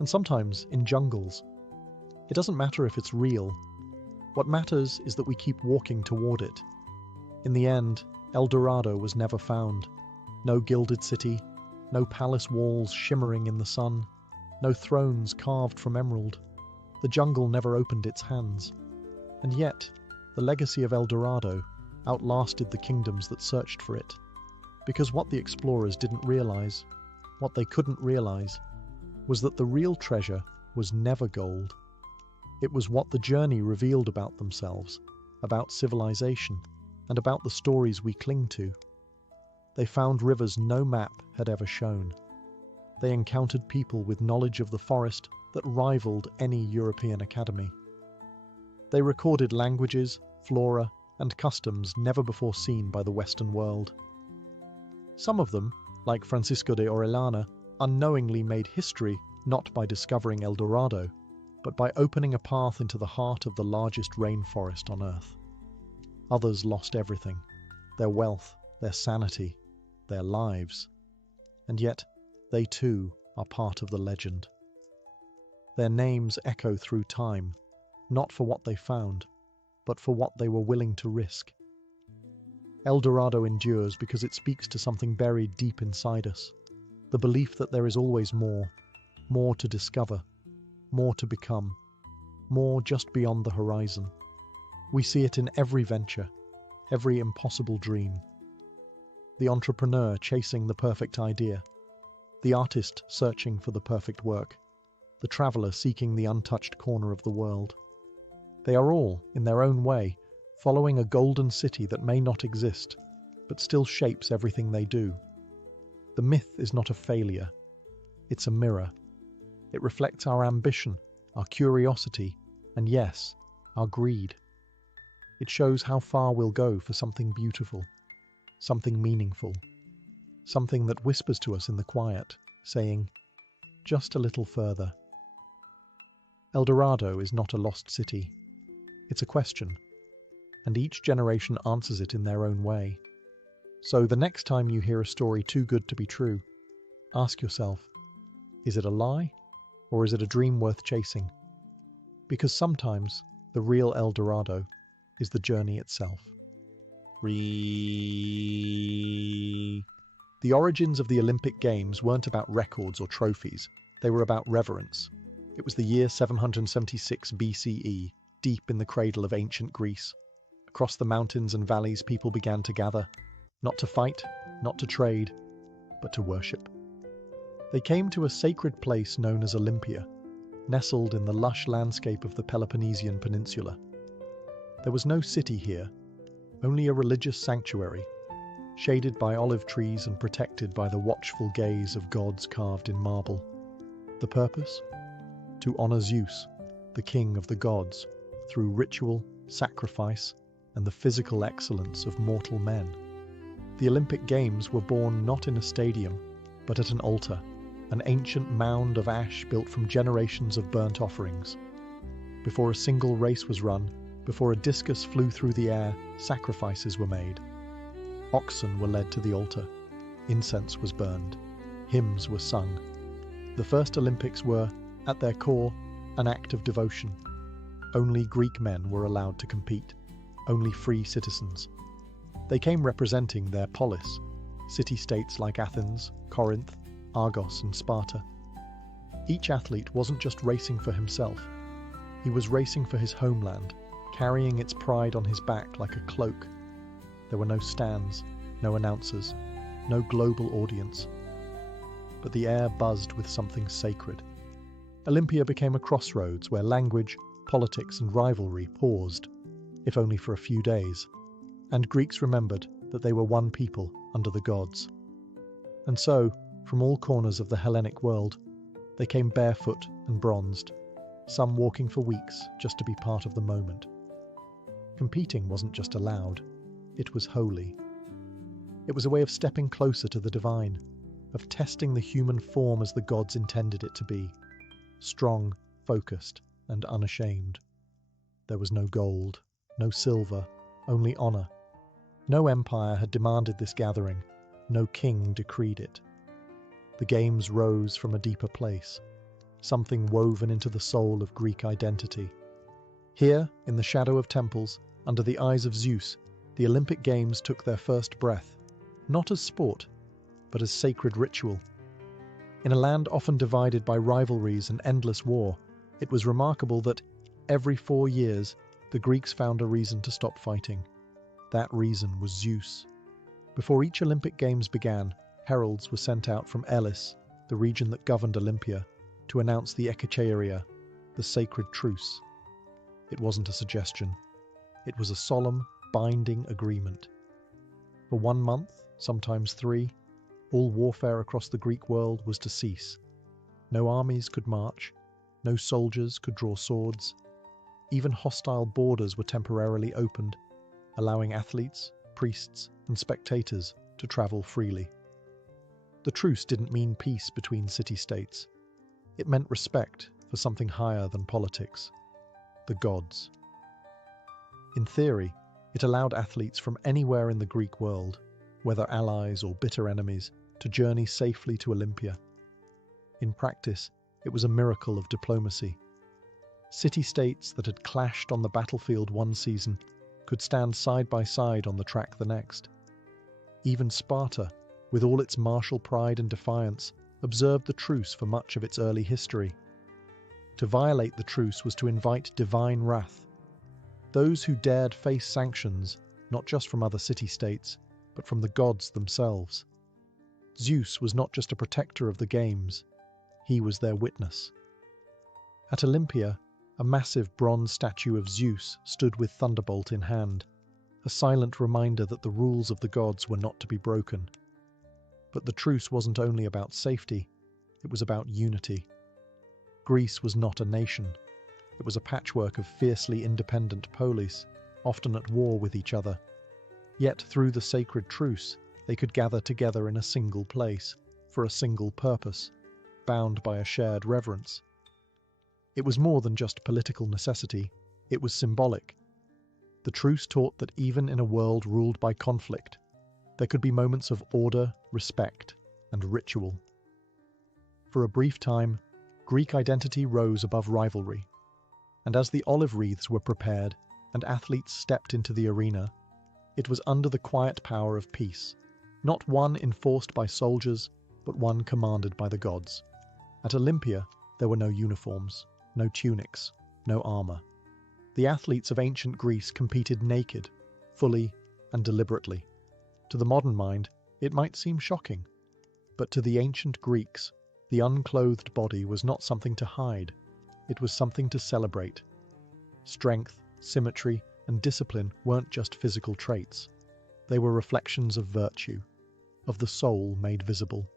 and sometimes in jungles. It doesn't matter if it's real. What matters is that we keep walking toward it. In the end, El Dorado was never found. No gilded city, no palace walls shimmering in the sun, no thrones carved from emerald. The jungle never opened its hands. And yet, the legacy of El Dorado outlasted the kingdoms that searched for it. Because what the explorers didn't realize, what they couldn't realize, was that the real treasure was never gold. It was what the journey revealed about themselves, about civilization, and about the stories we cling to. They found rivers no map had ever shown. They encountered people with knowledge of the forest that rivaled any European academy. They recorded languages, flora, and customs never before seen by the Western world. Some of them, like Francisco de Orellana, unknowingly made history not by discovering El Dorado, but by opening a path into the heart of the largest rainforest on Earth. Others lost everything, their wealth, their sanity, their lives. And yet, they too are part of the legend. Their names echo through time, not for what they found, but for what they were willing to risk. El Dorado endures because it speaks to something buried deep inside us, the belief that there is always more to discover, more to become, more just beyond the horizon. We see it in every venture, every impossible dream. The entrepreneur chasing the perfect idea, the artist searching for the perfect work, the traveler seeking the untouched corner of the world. They are all, in their own way, following a golden city that may not exist, but still shapes everything they do. The myth is not a failure. It's a mirror. It reflects our ambition, our curiosity, and yes, our greed. It shows how far we'll go for something beautiful, something meaningful, something that whispers to us in the quiet, saying, just a little further. El Dorado is not a lost city. It's a question, and each generation answers it in their own way. So the next time you hear a story too good to be true, ask yourself, is it a lie, or is it a dream worth chasing? Because sometimes the real El Dorado is the journey itself. The origins of the Olympic Games weren't about records or trophies, they were about reverence. It was the year 776 BCE, deep in the cradle of ancient Greece. Across the mountains and valleys people began to gather, not to fight, not to trade, but to worship. They came to a sacred place known as Olympia, nestled in the lush landscape of the Peloponnesian Peninsula. There was no city here, only a religious sanctuary, shaded by olive trees and protected by the watchful gaze of gods carved in marble. The purpose? To honor Zeus, the king of the gods, through ritual, sacrifice, and the physical excellence of mortal men. The Olympic Games were born not in a stadium, but at an altar, an ancient mound of ash built from generations of burnt offerings. Before a single race was run, before a discus flew through the air, sacrifices were made. Oxen were led to the altar, incense was burned, hymns were sung. The first Olympics were, at their core, an act of devotion, Only Greek men were allowed to compete, only free citizens. They came representing their polis, city-states like Athens, Corinth, Argos and Sparta. Each athlete wasn't just racing for himself. He was racing for his homeland, carrying its pride on his back like a cloak. There were no stands, no announcers, no global audience. But the air buzzed with something sacred. Olympia became a crossroads where language, politics and rivalry paused, if only for a few days. And Greeks remembered that they were one people under the gods. And so, from all corners of the Hellenic world, they came barefoot and bronzed, some walking for weeks just to be part of the moment. Competing wasn't just allowed, it was holy. It was a way of stepping closer to the divine, of testing the human form as the gods intended it to be, strong, focused, and unashamed. There was no gold, no silver, only honor. No empire had demanded this gathering, no king decreed it. The games rose from a deeper place, something woven into the soul of Greek identity. Here, in the shadow of temples, under the eyes of Zeus, the Olympic Games took their first breath, not as sport, but as sacred ritual. In a land often divided by rivalries and endless war, it was remarkable that, every 4 years, the Greeks found a reason to stop fighting. That reason was Zeus. Before each Olympic Games began, heralds were sent out from Elis, the region that governed Olympia, to announce the ekecheiria, the sacred truce. It wasn't a suggestion. It was a solemn, binding agreement. For 1 month, sometimes 3, all warfare across the Greek world was to cease. No armies could march, no soldiers could draw swords. Even hostile borders were temporarily opened, allowing athletes, priests, and spectators to travel freely. The truce didn't mean peace between city-states. It meant respect for something higher than politics, the gods. In theory, it allowed athletes from anywhere in the Greek world, whether allies or bitter enemies, to journey safely to Olympia. In practice, it was a miracle of diplomacy. City-states that had clashed on the battlefield one season could stand side by side on the track the next. Even Sparta, with all its martial pride and defiance, observed the truce for much of its early history. To violate the truce was to invite divine wrath. Those who dared face sanctions, not just from other city-states, but from the gods themselves. Zeus was not just a protector of the games, he was their witness. At Olympia, a massive bronze statue of Zeus stood with thunderbolt in hand, a silent reminder that the rules of the gods were not to be broken. But the truce wasn't only about safety, it was about unity. Greece was not a nation. It was a patchwork of fiercely independent polis, often at war with each other. Yet through the sacred truce, they could gather together in a single place, for a single purpose, bound by a shared reverence. It was more than just political necessity, it was symbolic. The truce taught that even in a world ruled by conflict, there could be moments of order, respect, and ritual. For a brief time, Greek identity rose above rivalry, and as the olive wreaths were prepared and athletes stepped into the arena, it was under the quiet power of peace, not one enforced by soldiers, but one commanded by the gods. At Olympia, there were no uniforms, no tunics, no armor. The athletes of ancient Greece competed naked, fully and deliberately. To the modern mind, it might seem shocking, but to the ancient Greeks, the unclothed body was not something to hide, it was something to celebrate. Strength, symmetry, and discipline weren't just physical traits. They were reflections of virtue, of the soul made visible.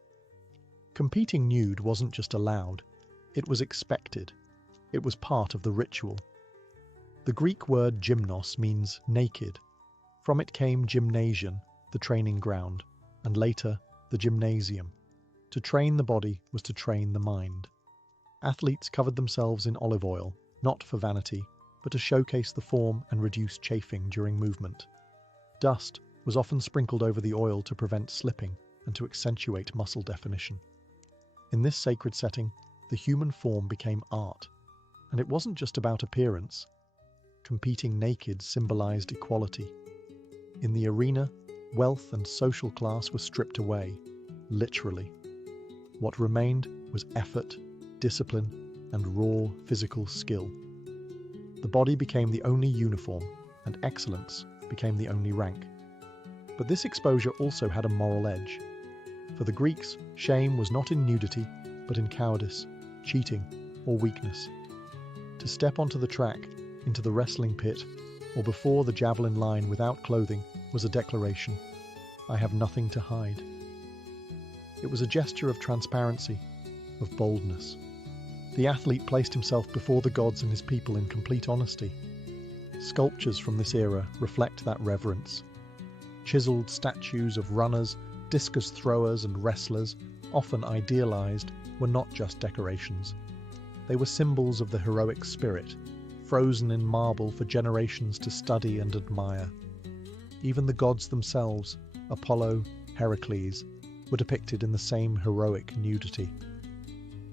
Competing nude wasn't just allowed, it was expected. It was part of the ritual. The Greek word gymnos means naked. From it came gymnasium, the training ground, and later, the gymnasium. To train the body was to train the mind. Athletes covered themselves in olive oil, not for vanity, but to showcase the form and reduce chafing during movement. Dust was often sprinkled over the oil to prevent slipping and to accentuate muscle definition. In this sacred setting, the human form became art. And it wasn't just about appearance, competing naked symbolized equality. In the arena, wealth and social class were stripped away, literally. What remained was effort, discipline, and raw physical skill. The body became the only uniform, and excellence became the only rank. But this exposure also had a moral edge. For the Greeks, shame was not in nudity, but in cowardice, cheating, or weakness. To step onto the track, into the wrestling pit, or before the javelin line without clothing was a declaration, I have nothing to hide. It was a gesture of transparency, of boldness. The athlete placed himself before the gods and his people in complete honesty. Sculptures from this era reflect that reverence. Chiseled statues of runners, discus throwers, and wrestlers, often idealized, were not just decorations. They were symbols of the heroic spirit, frozen in marble for generations to study and admire. Even the gods themselves, Apollo, Heracles, were depicted in the same heroic nudity.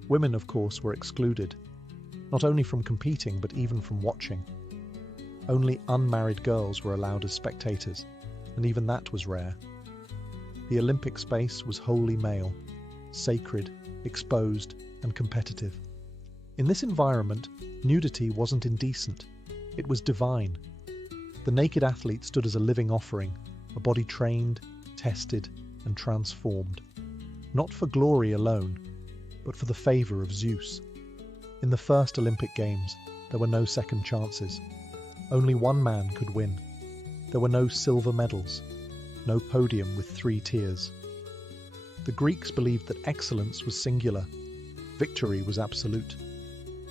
Women, of course, were excluded, not only from competing but even from watching. Only unmarried girls were allowed as spectators, and even that was rare. The Olympic space was wholly male, sacred, exposed, and competitive. In this environment, nudity wasn't indecent, it was divine. The naked athlete stood as a living offering, a body trained, tested, and transformed. Not for glory alone, but for the favour of Zeus. In the first Olympic Games, there were no second chances. Only one man could win. There were no silver medals, no podium with 3 tiers. The Greeks believed that excellence was singular, victory was absolute.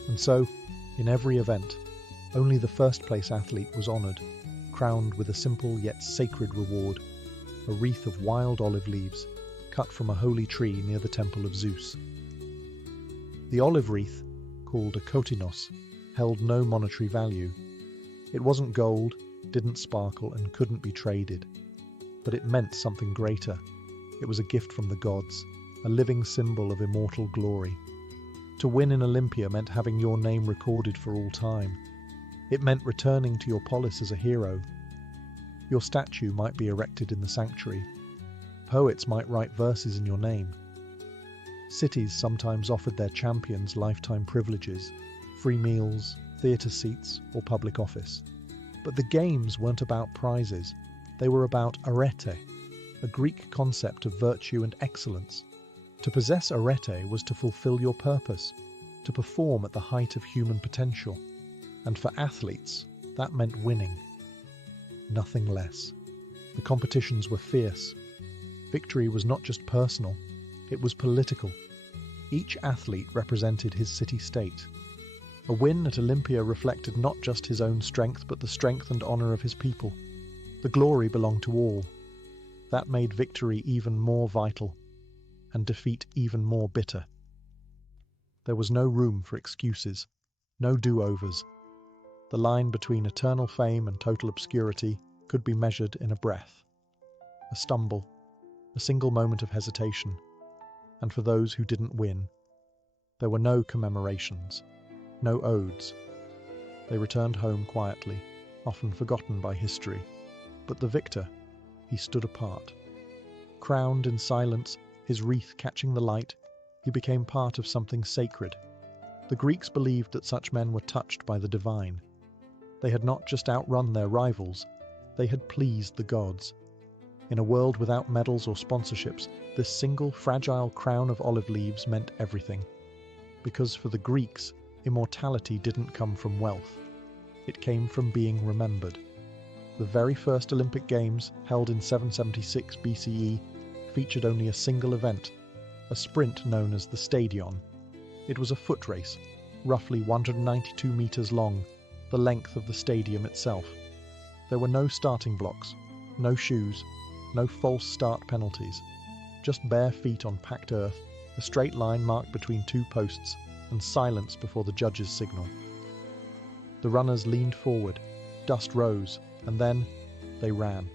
And so, in every event, only the first-place athlete was honoured, crowned with a simple yet sacred reward, a wreath of wild olive leaves, cut from a holy tree near the temple of Zeus. The olive wreath, called a kotinos, held no monetary value. It wasn't gold, didn't sparkle, and couldn't be traded. But it meant something greater. It was a gift from the gods, a living symbol of immortal glory. To win in Olympia meant having your name recorded for all time. It meant returning to your polis as a hero. Your statue might be erected in the sanctuary. Poets might write verses in your name. Cities sometimes offered their champions lifetime privileges, free meals, theatre seats, or public office. But the games weren't about prizes. They were about arete, a Greek concept of virtue and excellence. To possess arete was to fulfill your purpose, to perform at the height of human potential. And for athletes, that meant winning. Nothing less. The competitions were fierce. Victory was not just personal, it was political. Each athlete represented his city-state. A win at Olympia reflected not just his own strength, but the strength and honour of his people. The glory belonged to all. That made victory even more vital, and defeat even more bitter. There was no room for excuses, no do-overs. The line between eternal fame and total obscurity could be measured in a breath. A stumble, a single moment of hesitation, and for those who didn't win, there were no commemorations, no odes. They returned home quietly, often forgotten by history. But the victor, he stood apart. Crowned in silence, his wreath catching the light, he became part of something sacred. The Greeks believed that such men were touched by the divine. They had not just outrun their rivals, they had pleased the gods. In a world without medals or sponsorships, this single fragile crown of olive leaves meant everything. Because for the Greeks, immortality didn't come from wealth. It came from being remembered. The very first Olympic Games, held in 776 BCE, featured only a single event, a sprint known as the stadion. It was a foot race, roughly 192 meters long, the length of the stadium itself. There were no starting blocks, no shoes, no false start penalties, just bare feet on packed earth, a straight line marked between 2 posts, and silence before the judge's signal. The runners leaned forward, dust rose, and then they ran.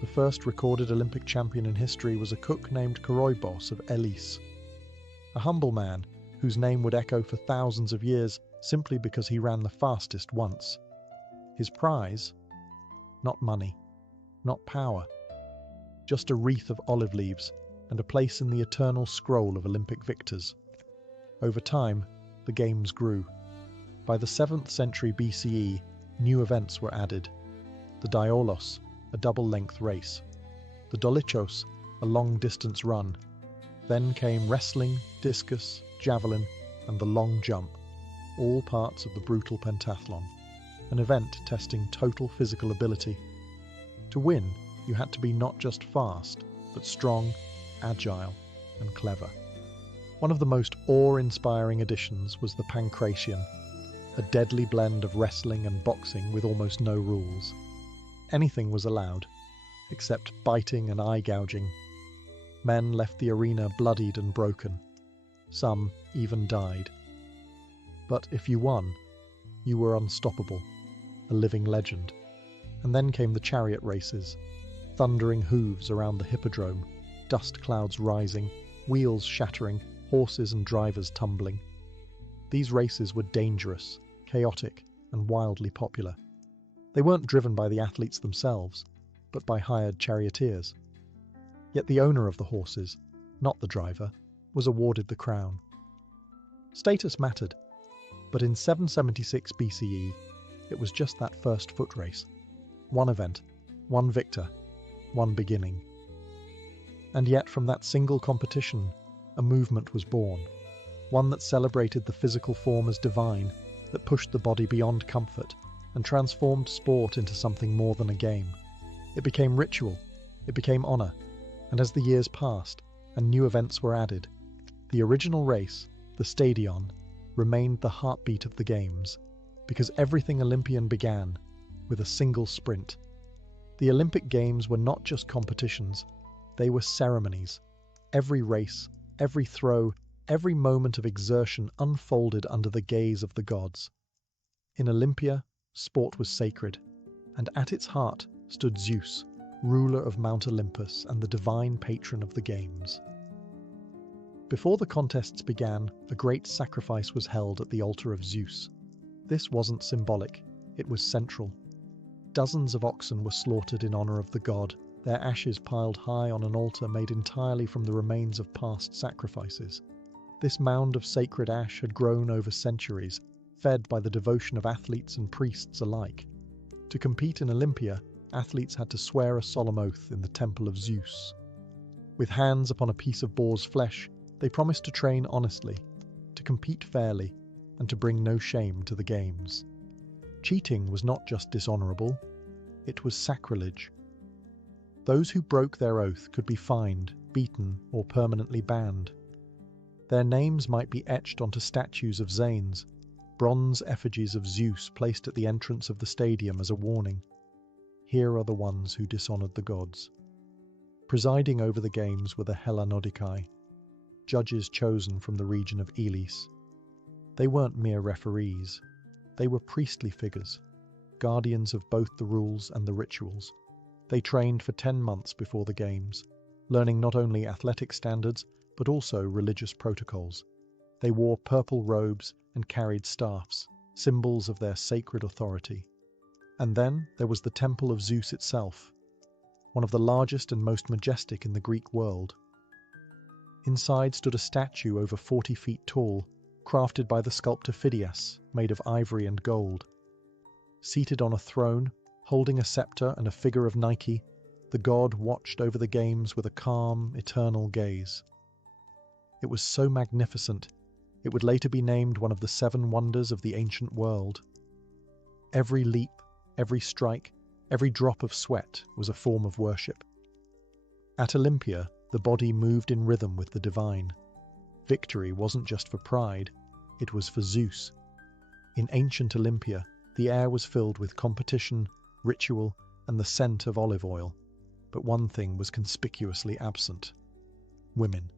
The first recorded Olympic champion in history was a cook named Koroibos of Elis, a humble man whose name would echo for thousands of years simply because he ran the fastest once. His prize? Not money, not power, just a wreath of olive leaves and a place in the eternal scroll of Olympic victors. Over time, the games grew. By the 7th century BCE, new events were added. The Diolos, a double-length race. The Dolichos, a long-distance run. Then came wrestling, discus, javelin, and the long jump, all parts of the brutal pentathlon, an event testing total physical ability. To win, you had to be not just fast, but strong, agile, and clever. One of the most awe-inspiring additions was the pancration, a deadly blend of wrestling and boxing with almost no rules. Anything was allowed, except biting and eye-gouging. Men left the arena bloodied and broken. Some even died. But if you won, you were unstoppable, a living legend. And then came the chariot races, thundering hooves around the hippodrome, dust clouds rising, wheels shattering, horses and drivers tumbling. These races were dangerous, chaotic, and wildly popular. They weren't driven by the athletes themselves, but by hired charioteers. Yet the owner of the horses, not the driver, was awarded the crown. Status mattered, but in 776 BCE, it was just that first foot race. One event, one victor, one beginning. And yet from that single competition, a movement was born, one that celebrated the physical form as divine, that pushed the body beyond comfort, and transformed sport into something more than a game. It became ritual, it became honor, and as the years passed, and new events were added, the original race, the stadion, remained the heartbeat of the games, because everything Olympian began with a single sprint. The Olympic Games were not just competitions, they were ceremonies. Every race, every throw, every moment of exertion unfolded under the gaze of the gods. In Olympia, sport was sacred, and at its heart stood Zeus, ruler of Mount Olympus and the divine patron of the games. Before the contests began, a great sacrifice was held at the altar of Zeus. This wasn't symbolic, it was central. Dozens of oxen were slaughtered in honor of the god, their ashes piled high on an altar made entirely from the remains of past sacrifices. This mound of sacred ash had grown over centuries, fed by the devotion of athletes and priests alike. To compete in Olympia, athletes had to swear a solemn oath in the temple of Zeus. With hands upon a piece of boar's flesh, they promised to train honestly, to compete fairly, and to bring no shame to the games. Cheating was not just dishonorable, it was sacrilege. Those who broke their oath could be fined, beaten, or permanently banned. Their names might be etched onto statues of Zanes, bronze effigies of Zeus placed at the entrance of the stadium as a warning. Here are the ones who dishonored the gods. Presiding over the games were the Hellanodikai, judges chosen from the region of Elis. They weren't mere referees, they were priestly figures, guardians of both the rules and the rituals. They trained for 10 months before the games, learning not only athletic standards, but also religious protocols. They wore purple robes and carried staffs, symbols of their sacred authority. And then there was the Temple of Zeus itself, one of the largest and most majestic in the Greek world. Inside stood a statue over 40 feet tall, crafted by the sculptor Phidias, made of ivory and gold. Seated on a throne, holding a scepter and a figure of Nike, the god watched over the games with a calm, eternal gaze. It was so magnificent, it would later be named one of the 7 wonders of the ancient world. Every leap, every strike, every drop of sweat was a form of worship. At Olympia, the body moved in rhythm with the divine. Victory wasn't just for pride, it was for Zeus. In ancient Olympia, the air was filled with competition, ritual, and the scent of olive oil. But one thing was conspicuously absent: women.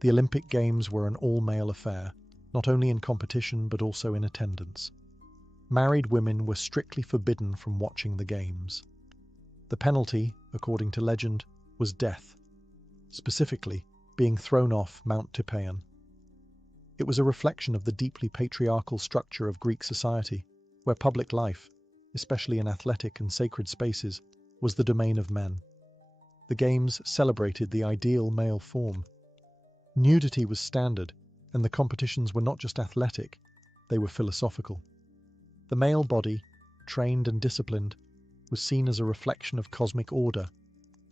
The Olympic Games were an all-male affair, not only in competition but also in attendance. Married women were strictly forbidden from watching the games. The penalty, according to legend, was death, specifically being thrown off Mount Typaeon. It was a reflection of the deeply patriarchal structure of Greek society, where public life, especially in athletic and sacred spaces, was the domain of men. The games celebrated the ideal male form. Nudity was standard, and the competitions were not just athletic, they were philosophical. The male body, trained and disciplined, was seen as a reflection of cosmic order,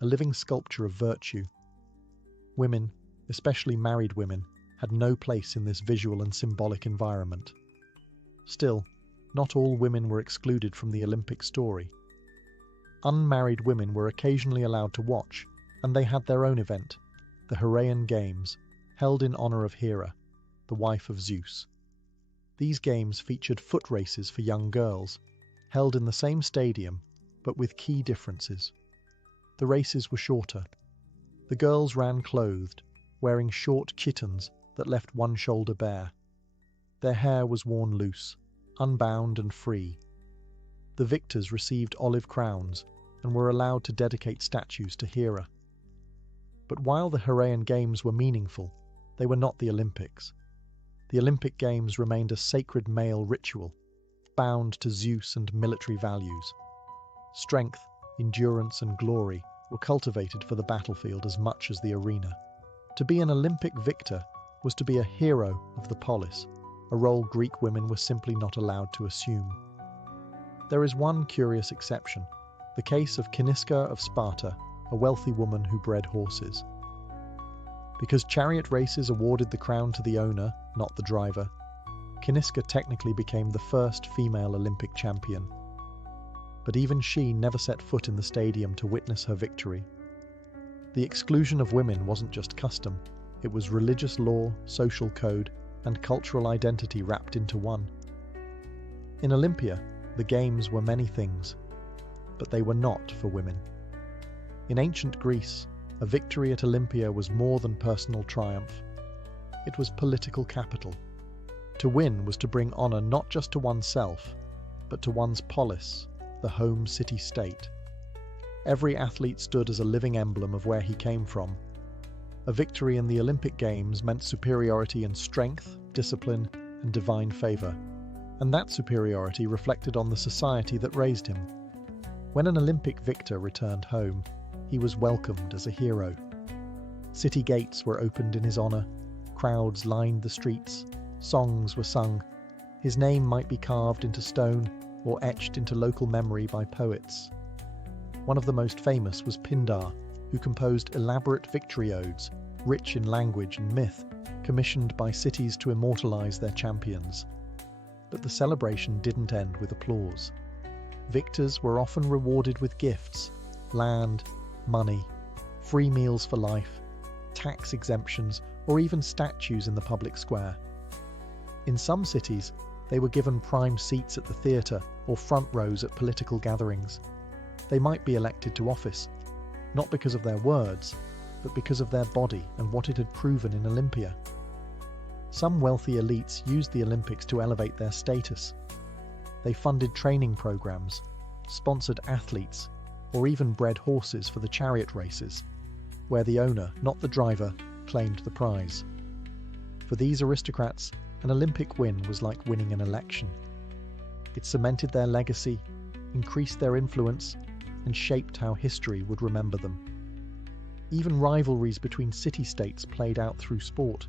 a living sculpture of virtue. Women, especially married women, had no place in this visual and symbolic environment. Still, not all women were excluded from the Olympic story. Unmarried women were occasionally allowed to watch, and they had their own event, the Heraean Games, held in honor of Hera, the wife of Zeus. These games featured foot races for young girls, held in the same stadium, but with key differences. The races were shorter. The girls ran clothed, wearing short chitons that left one shoulder bare. Their hair was worn loose, unbound and free. The victors received olive crowns and were allowed to dedicate statues to Hera. But while the Heraean Games were meaningful, they were not the Olympics. The Olympic Games remained a sacred male ritual, bound to Zeus and military values. Strength, endurance, and glory were cultivated for the battlefield as much as the arena. To be an Olympic victor was to be a hero of the polis, a role Greek women were simply not allowed to assume. There is one curious exception, the case of Ciniska of Sparta, a wealthy woman who bred horses. Because chariot races awarded the crown to the owner, not the driver, Ciniska technically became the first female Olympic champion. But even she never set foot in the stadium to witness her victory. The exclusion of women wasn't just custom, it was religious law, social code, and cultural identity wrapped into one. In Olympia, the games were many things, but they were not for women. In ancient Greece, a victory at Olympia was more than personal triumph. It was political capital. To win was to bring honor not just to oneself, but to one's polis, the home city-state. Every athlete stood as a living emblem of where he came from. A victory in the Olympic Games meant superiority in strength, discipline, and divine favor, and that superiority reflected on the society that raised him. When an Olympic victor returned home, he was welcomed as a hero. City gates were opened in his honor, crowds lined the streets, songs were sung. His name might be carved into stone or etched into local memory by poets. One of the most famous was Pindar, who composed elaborate victory odes, rich in language and myth, commissioned by cities to immortalize their champions. But the celebration didn't end with applause. Victors were often rewarded with gifts, land, money, free meals for life, tax exemptions, or even statues in the public square. In some cities, they were given prime seats at the theatre or front rows at political gatherings. They might be elected to office, not because of their words, but because of their body and what it had proven in Olympia. Some wealthy elites used the Olympics to elevate their status. They funded training programs, sponsored athletes, or even bred horses for the chariot races, where the owner, not the driver, claimed the prize. For these aristocrats, an Olympic win was like winning an election. It cemented their legacy, increased their influence, and shaped how history would remember them. Even rivalries between city-states played out through sport.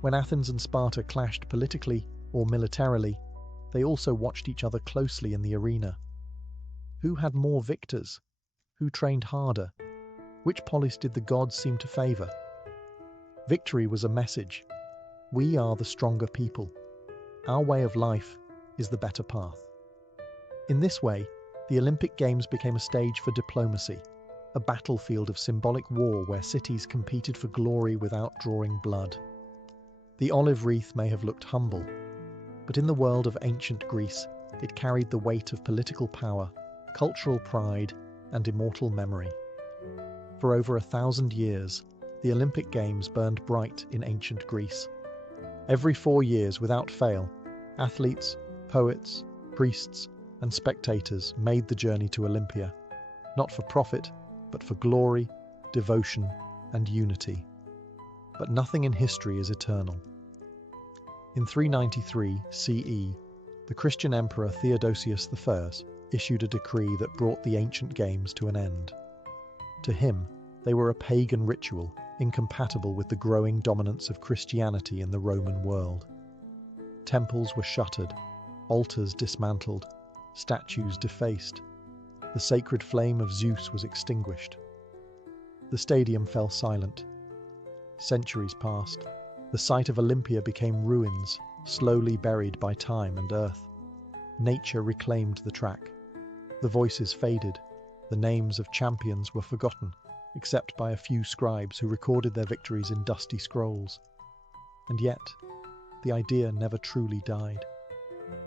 When Athens and Sparta clashed politically or militarily, they also watched each other closely in the arena. Who had more victors? Who trained harder? Which polis did the gods seem to favor? Victory was a message. We are the stronger people. Our way of life is the better path. In this way, the Olympic Games became a stage for diplomacy, a battlefield of symbolic war where cities competed for glory without drawing blood. The olive wreath may have looked humble, but in the world of ancient Greece, it carried the weight of political power, cultural pride, and immortal memory. For over 1,000 years, the Olympic Games burned bright in ancient Greece. Every 4 years, without fail, athletes, poets, priests, and spectators made the journey to Olympia, not for profit, but for glory, devotion, and unity. But nothing in history is eternal. In 393 CE, the Christian emperor Theodosius I issued a decree that brought the ancient games to an end. To him, they were a pagan ritual, incompatible with the growing dominance of Christianity in the Roman world. Temples were shuttered, altars dismantled, statues defaced. The sacred flame of Zeus was extinguished. The stadium fell silent. Centuries passed. The site of Olympia became ruins, slowly buried by time and earth. Nature reclaimed the track. The voices faded. The names of champions were forgotten, except by a few scribes who recorded their victories in dusty scrolls. And yet, the idea never truly died.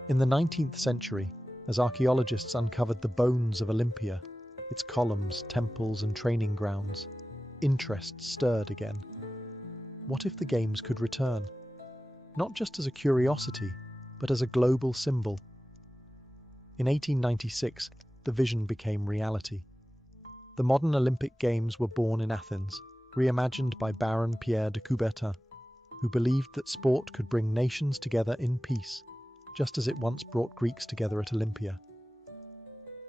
In the 19th century, as archaeologists uncovered the bones of Olympia, its columns, temples, and training grounds, interest stirred again. What if the games could return? Not just as a curiosity, but as a global symbol. In 1896, the vision became reality. The modern Olympic Games were born in Athens, reimagined by Baron Pierre de Coubertin, who believed that sport could bring nations together in peace, just as it once brought Greeks together at Olympia.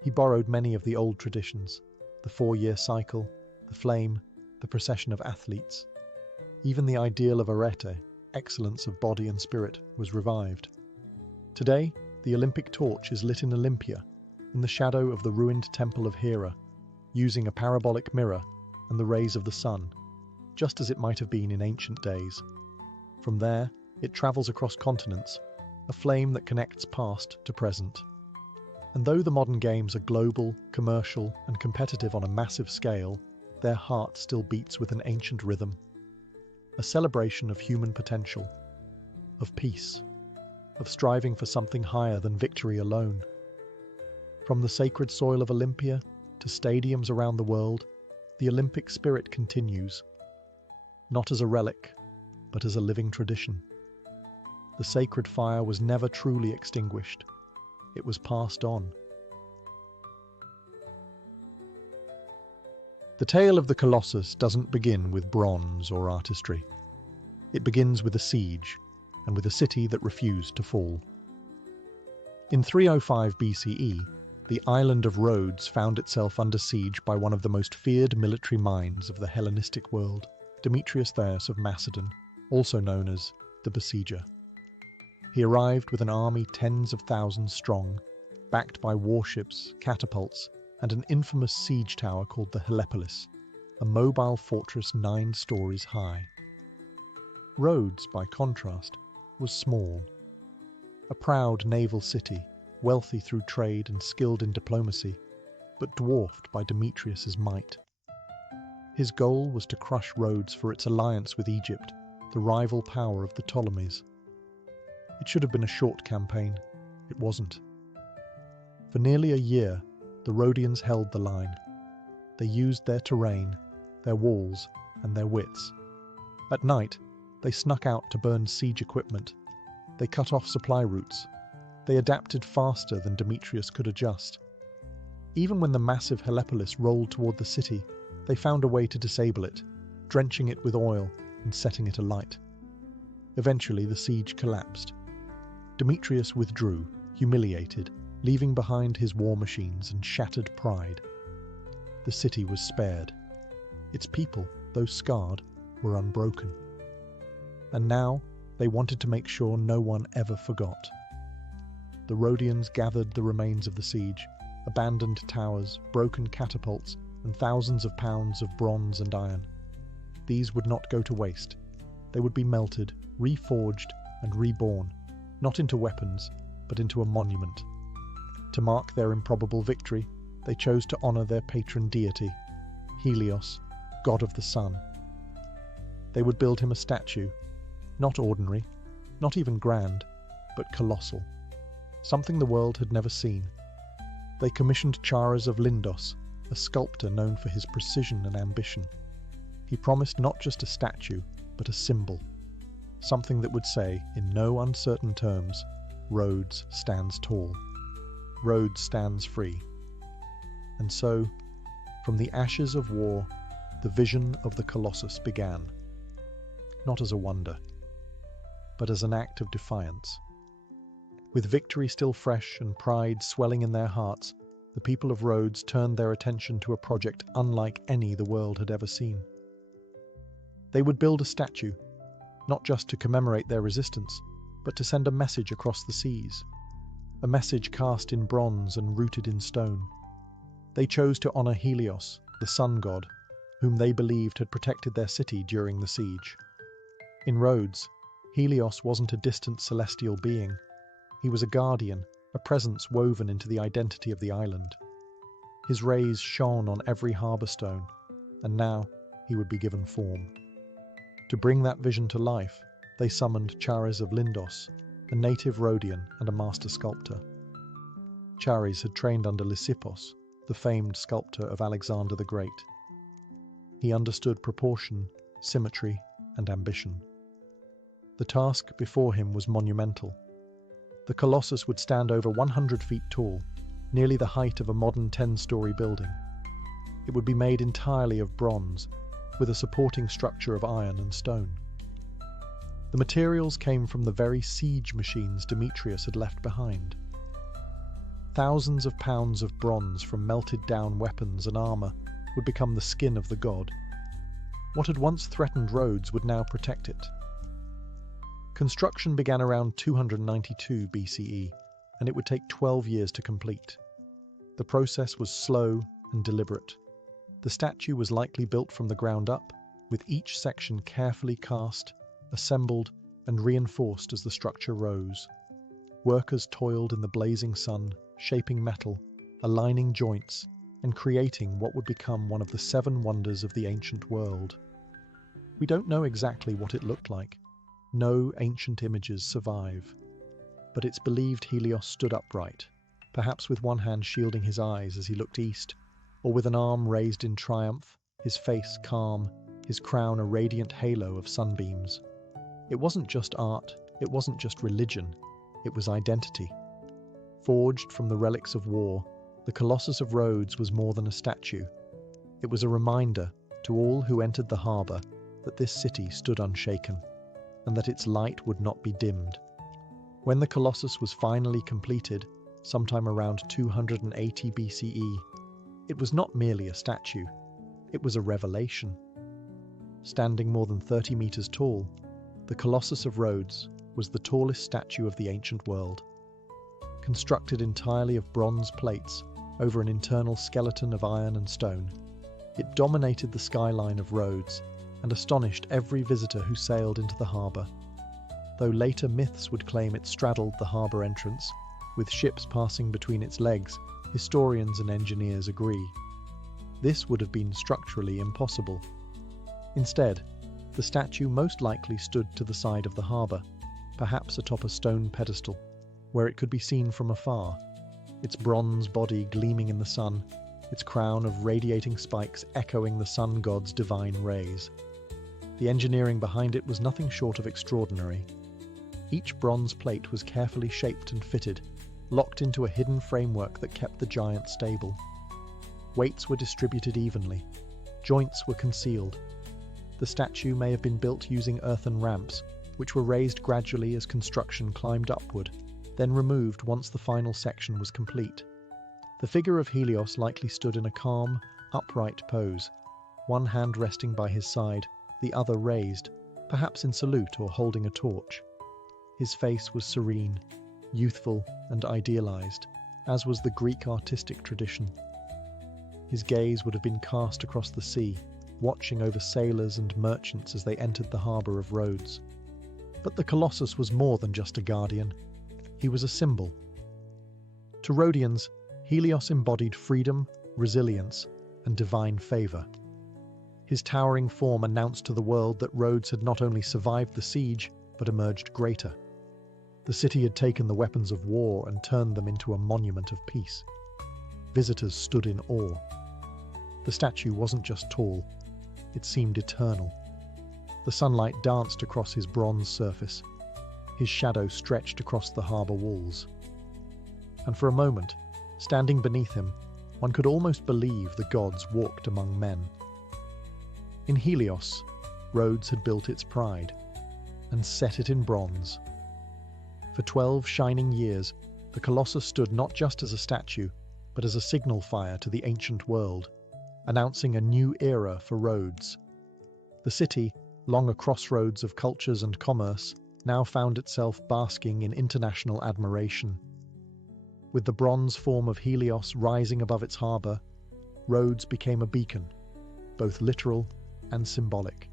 He borrowed many of the old traditions, the 4-year cycle, the flame, the procession of athletes. Even the ideal of arete, excellence of body and spirit, was revived. Today, the Olympic torch is lit in Olympia, in the shadow of the ruined temple of Hera, using a parabolic mirror and the rays of the sun, just as it might have been in ancient days. From there, it travels across continents, a flame that connects past to present. And though the modern games are global, commercial, and competitive on a massive scale, their heart still beats with an ancient rhythm. A celebration of human potential, of peace, of striving for something higher than victory alone. From the sacred soil of Olympia to stadiums around the world, the Olympic spirit continues, not as a relic, but as a living tradition. The sacred fire was never truly extinguished. It was passed on. The tale of the Colossus doesn't begin with bronze or artistry. It begins with a siege, and with a city that refused to fall. In 305 BCE, the island of Rhodes found itself under siege by one of the most feared military minds of the Hellenistic world, Demetrius Thais of Macedon, also known as the Besieger. He arrived with an army tens of thousands strong, backed by warships, catapults, and an infamous siege tower called the Helepolis, a mobile fortress 9 stories high. Rhodes, by contrast, was small. A proud naval city, wealthy through trade and skilled in diplomacy, but dwarfed by Demetrius's might. His goal was to crush Rhodes for its alliance with Egypt, the rival power of the Ptolemies. It should have been a short campaign. It wasn't. For nearly a year, the Rhodians held the line. They used their terrain, their walls, and their wits. At night, they snuck out to burn siege equipment. They cut off supply routes. They adapted faster than Demetrius could adjust. Even when the massive Helepolis rolled toward the city, they found a way to disable it, drenching it with oil and setting it alight. Eventually, the siege collapsed. Demetrius withdrew, humiliated, leaving behind his war machines and shattered pride. The city was spared. Its people, though scarred, were unbroken. And now, they wanted to make sure no one ever forgot. The Rhodians gathered the remains of the siege, abandoned towers, broken catapults, and thousands of pounds of bronze and iron. These would not go to waste. They would be melted, reforged, and reborn, not into weapons, but into a monument. To mark their improbable victory, they chose to honor their patron deity, Helios, god of the sun. They would build him a statue, not ordinary, not even grand, but colossal, something the world had never seen. They commissioned Chares of Lindos, a sculptor known for his precision and ambition. He promised not just a statue, but a symbol, something that would say, in no uncertain terms, Rhodes stands tall. Rhodes stands free. And so, from the ashes of war, the vision of the Colossus began. Not as a wonder, but as an act of defiance. With victory still fresh and pride swelling in their hearts, the people of Rhodes turned their attention to a project unlike any the world had ever seen. They would build a statue, not just to commemorate their resistance, but to send a message across the seas, a message cast in bronze and rooted in stone. They chose to honor Helios, the sun god, whom they believed had protected their city during the siege. In Rhodes, Helios wasn't a distant celestial being. He was a guardian, a presence woven into the identity of the island. His rays shone on every harbour stone, and now he would be given form. To bring that vision to life, they summoned Charis of Lindos, a native Rhodian and a master sculptor. Charis had trained under Lysippos, the famed sculptor of Alexander the Great. He understood proportion, symmetry, and ambition. The task before him was monumental. The Colossus would stand over 100 feet tall, nearly the height of a modern 10-story building. It would be made entirely of bronze, with a supporting structure of iron and stone. The materials came from the very siege machines Demetrius had left behind. Thousands of pounds of bronze from melted-down weapons and armor would become the skin of the god. What had once threatened Rhodes would now protect it. Construction began around 292 BCE, and it would take 12 years to complete. The process was slow and deliberate. The statue was likely built from the ground up, with each section carefully cast, assembled, and reinforced as the structure rose. Workers toiled in the blazing sun, shaping metal, aligning joints, and creating what would become one of the 7 wonders of the ancient world. We don't know exactly what it looked like. No ancient images survive. But it's believed Helios stood upright, perhaps with one hand shielding his eyes as he looked east, or with an arm raised in triumph, his face calm, his crown a radiant halo of sunbeams. It wasn't just art, it wasn't just religion, it was identity. Forged from the relics of war, the Colossus of Rhodes was more than a statue. It was a reminder to all who entered the harbour that this city stood unshaken, and that its light would not be dimmed. When the Colossus was finally completed, sometime around 280 BCE, it was not merely a statue, it was a revelation. Standing more than 30 meters tall, the Colossus of Rhodes was the tallest statue of the ancient world. Constructed entirely of bronze plates over an internal skeleton of iron and stone, it dominated the skyline of Rhodes and astonished every visitor who sailed into the harbour. Though later myths would claim it straddled the harbour entrance, with ships passing between its legs, historians and engineers agree. This would have been structurally impossible. Instead, the statue most likely stood to the side of the harbour, perhaps atop a stone pedestal, where it could be seen from afar, its bronze body gleaming in the sun, its crown of radiating spikes echoing the sun god's divine rays. The engineering behind it was nothing short of extraordinary. Each bronze plate was carefully shaped and fitted, locked into a hidden framework that kept the giant stable. Weights were distributed evenly. Joints were concealed. The statue may have been built using earthen ramps, which were raised gradually as construction climbed upward, then removed once the final section was complete. The figure of Helios likely stood in a calm, upright pose, one hand resting by his side, the other raised, perhaps in salute or holding a torch. His face was serene, youthful and idealized, as was the Greek artistic tradition. His gaze would have been cast across the sea, watching over sailors and merchants as they entered the harbour of Rhodes. But the Colossus was more than just a guardian. He was a symbol. To Rhodians, Helios embodied freedom, resilience, and divine favour. His towering form announced to the world that Rhodes had not only survived the siege, but emerged greater. The city had taken the weapons of war and turned them into a monument of peace. Visitors stood in awe. The statue wasn't just tall, it seemed eternal. The sunlight danced across his bronze surface. His shadow stretched across the harbour walls. And for a moment, standing beneath him, one could almost believe the gods walked among men. In Helios, Rhodes had built its pride, and set it in bronze. For 12 shining years, the Colossus stood not just as a statue, but as a signal fire to the ancient world, announcing a new era for Rhodes. The city, long a crossroads of cultures and commerce, now found itself basking in international admiration. With the bronze form of Helios rising above its harbour, Rhodes became a beacon, both literal and symbolic.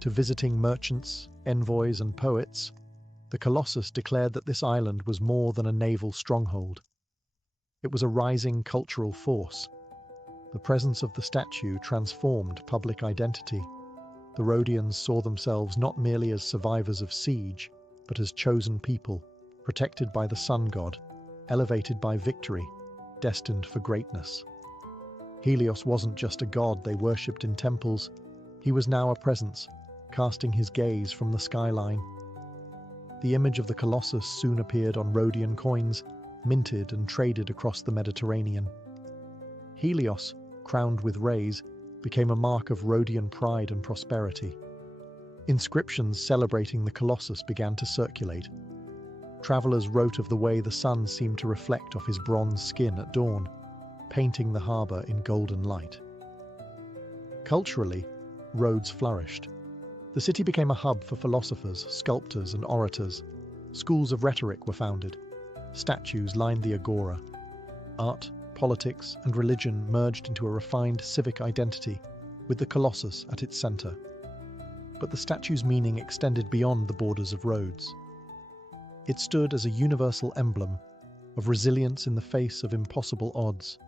To visiting merchants, envoys, and poets, the Colossus declared that this island was more than a naval stronghold. It was a rising cultural force. The presence of the statue transformed public identity. The Rhodians saw themselves not merely as survivors of siege, but as chosen people, protected by the sun god, elevated by victory, destined for greatness. Helios wasn't just a god they worshipped in temples, he was now a presence, casting his gaze from the skyline. The image of the Colossus soon appeared on Rhodian coins, minted and traded across the Mediterranean. Helios, crowned with rays, became a mark of Rhodian pride and prosperity. Inscriptions celebrating the Colossus began to circulate. Travelers wrote of the way the sun seemed to reflect off his bronze skin at dawn, painting the harbour in golden light. Culturally, Rhodes flourished. The city became a hub for philosophers, sculptors, and orators. Schools of rhetoric were founded. Statues lined the agora. Art, politics, and religion merged into a refined civic identity, with the Colossus at its centre. But the statue's meaning extended beyond the borders of Rhodes. It stood as a universal emblem of resilience in the face of impossible odds.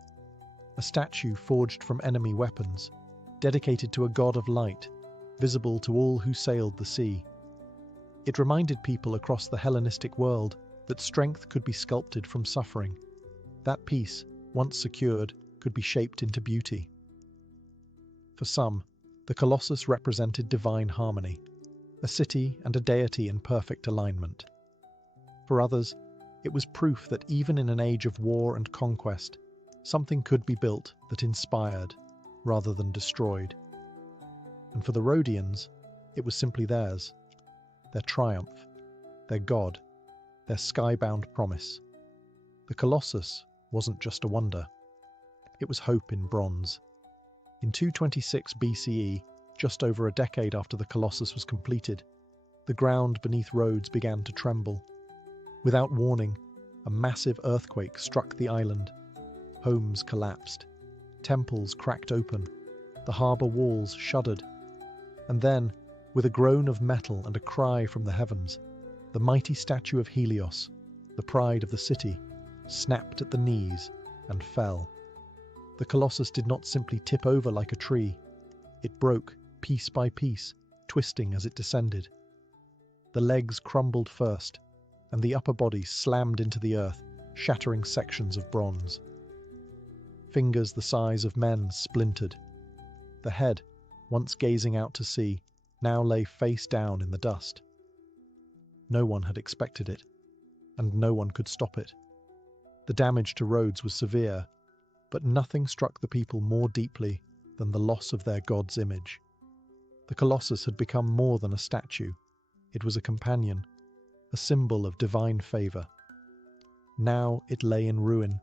A statue forged from enemy weapons, dedicated to a god of light, visible to all who sailed the sea. It reminded people across the Hellenistic world that strength could be sculpted from suffering. That peace, once secured, could be shaped into beauty. For some, the Colossus represented divine harmony, a city and a deity in perfect alignment. For others, it was proof that even in an age of war and conquest, something could be built that inspired rather than destroyed. And for the Rhodians, it was simply theirs, their triumph, their god, their skybound promise. The Colossus wasn't just a wonder. It was hope in bronze. In 226 BCE, just over a decade after the Colossus was completed, the ground beneath Rhodes began to tremble. Without warning, a massive earthquake struck the island. Homes collapsed. Temples cracked open. The harbour walls shuddered. And then, with a groan of metal and a cry from the heavens, the mighty statue of Helios, the pride of the city, snapped at the knees and fell. The Colossus did not simply tip over like a tree. It broke, piece by piece, twisting as it descended. The legs crumbled first, and the upper body slammed into the earth, shattering sections of bronze. Fingers the size of men splintered. The head, once gazing out to sea, now lay face down in the dust. No one had expected it, and no one could stop it. The damage to Rhodes was severe, but nothing struck the people more deeply than the loss of their god's image. The Colossus had become more than a statue. It was a companion, a symbol of divine favour. Now it lay in ruin.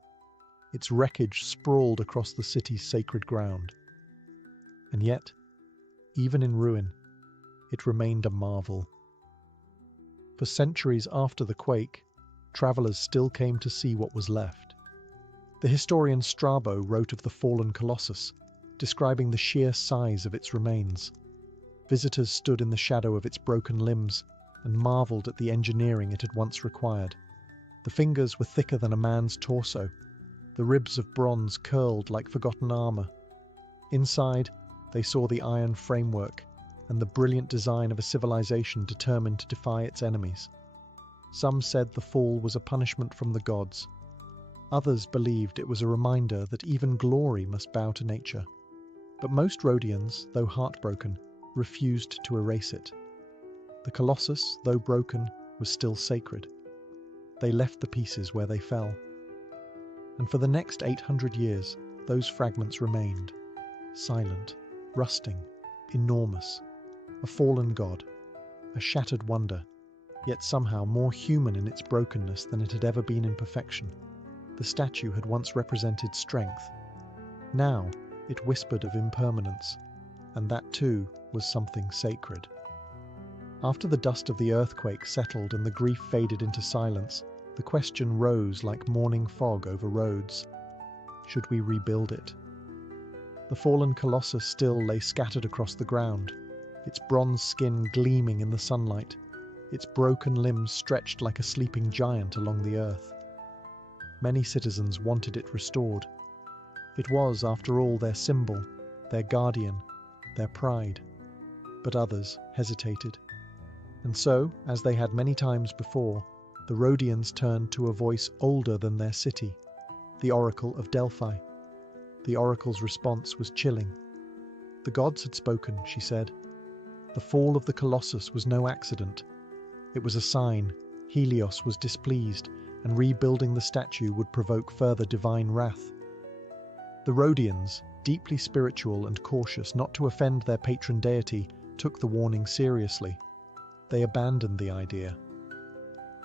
Its wreckage sprawled across the city's sacred ground. And yet, even in ruin, it remained a marvel. For centuries after the quake, travellers still came to see what was left. The historian Strabo wrote of the fallen Colossus, describing the sheer size of its remains. Visitors stood in the shadow of its broken limbs and marvelled at the engineering it had once required. The fingers were thicker than a man's torso. The ribs of bronze curled like forgotten armour. Inside, they saw the iron framework and the brilliant design of a civilization determined to defy its enemies. Some said the fall was a punishment from the gods. Others believed it was a reminder that even glory must bow to nature. But most Rhodians, though heartbroken, refused to erase it. The Colossus, though broken, was still sacred. They left the pieces where they fell. And for the next 800 years, those fragments remained, silent, rusting, enormous, a fallen god, a shattered wonder, yet somehow more human in its brokenness than it had ever been in perfection. The statue had once represented strength. Now it whispered of impermanence, and that too was something sacred. After the dust of the earthquake settled and the grief faded into silence, the question rose like morning fog over Rhodes. Should we rebuild it? The fallen colossus still lay scattered across the ground, its bronze skin gleaming in the sunlight, its broken limbs stretched like a sleeping giant along the earth. Many citizens wanted it restored. It was, after all, their symbol, their guardian, their pride. But others hesitated. And so, as they had many times before, the Rhodians turned to a voice older than their city, the Oracle of Delphi. The oracle's response was chilling. The gods had spoken, she said. The fall of the Colossus was no accident. It was a sign. Helios was displeased, and rebuilding the statue would provoke further divine wrath. The Rhodians, deeply spiritual and cautious not to offend their patron deity, took the warning seriously. They abandoned the idea.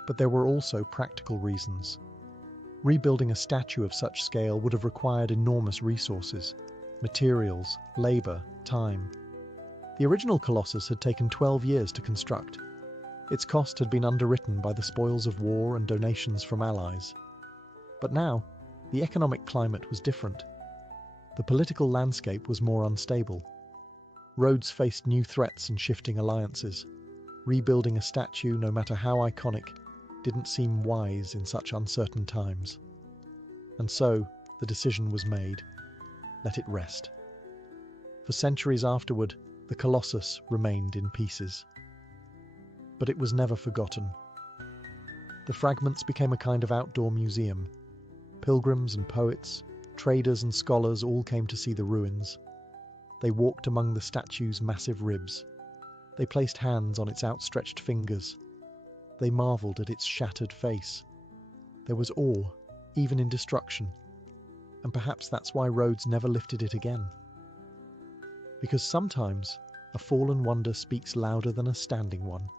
But there were also practical reasons. Rebuilding a statue of such scale would have required enormous resources, materials, labor, time. The original Colossus had taken 12 years to construct. Its cost had been underwritten by the spoils of war and donations from allies. But now, the economic climate was different. The political landscape was more unstable. Rhodes faced new threats and shifting alliances. Rebuilding a statue, no matter how iconic, didn't seem wise in such uncertain times. And so, the decision was made. Let it rest. For centuries afterward, the Colossus remained in pieces. But it was never forgotten. The fragments became a kind of outdoor museum. Pilgrims and poets, traders and scholars all came to see the ruins. They walked among the statue's massive ribs. They placed hands on its outstretched fingers. They marveled at its shattered face. There was awe, even in destruction. And perhaps that's why Rhodes never lifted it again. Because sometimes a fallen wonder speaks louder than a standing one.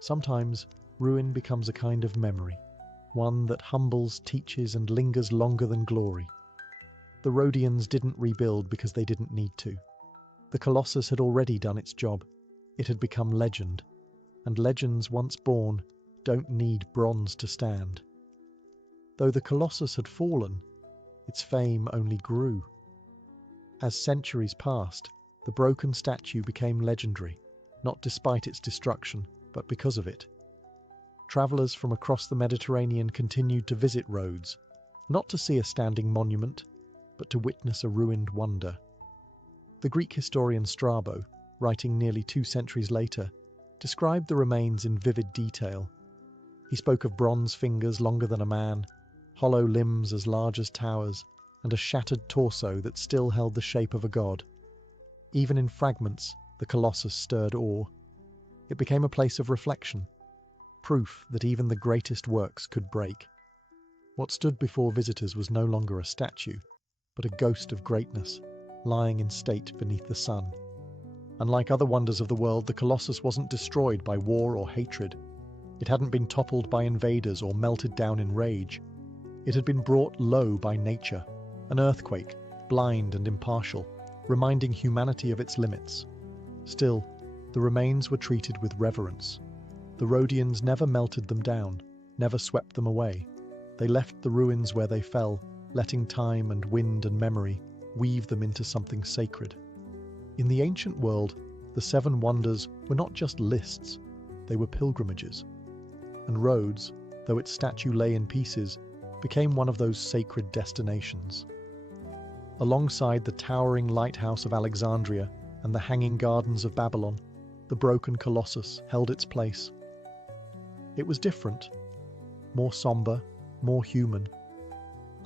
Sometimes ruin becomes a kind of memory, one that humbles, teaches, and lingers longer than glory. The Rhodians didn't rebuild because they didn't need to. The Colossus had already done its job. It had become legend. And legends once born don't need bronze to stand. Though the Colossus had fallen, its fame only grew. As centuries passed, the broken statue became legendary, not despite its destruction, but because of it. Travellers from across the Mediterranean continued to visit Rhodes, not to see a standing monument, but to witness a ruined wonder. The Greek historian Strabo, writing nearly 2 centuries later, described the remains in vivid detail. He spoke of bronze fingers longer than a man, hollow limbs as large as towers, and a shattered torso that still held the shape of a god. Even in fragments, the Colossus stirred awe. It became a place of reflection, proof that even the greatest works could break. What stood before visitors was no longer a statue, but a ghost of greatness, lying in state beneath the sun. Unlike other wonders of the world, the Colossus wasn't destroyed by war or hatred. It hadn't been toppled by invaders or melted down in rage. It had been brought low by nature, an earthquake, blind and impartial, reminding humanity of its limits. Still, the remains were treated with reverence. The Rhodians never melted them down, never swept them away. They left the ruins where they fell, letting time and wind and memory weave them into something sacred. In the ancient world, the 7 wonders were not just lists, they were pilgrimages. And Rhodes, though its statue lay in pieces, became one of those sacred destinations. Alongside the towering lighthouse of Alexandria and the hanging gardens of Babylon, the broken Colossus held its place. It was different, more somber, more human.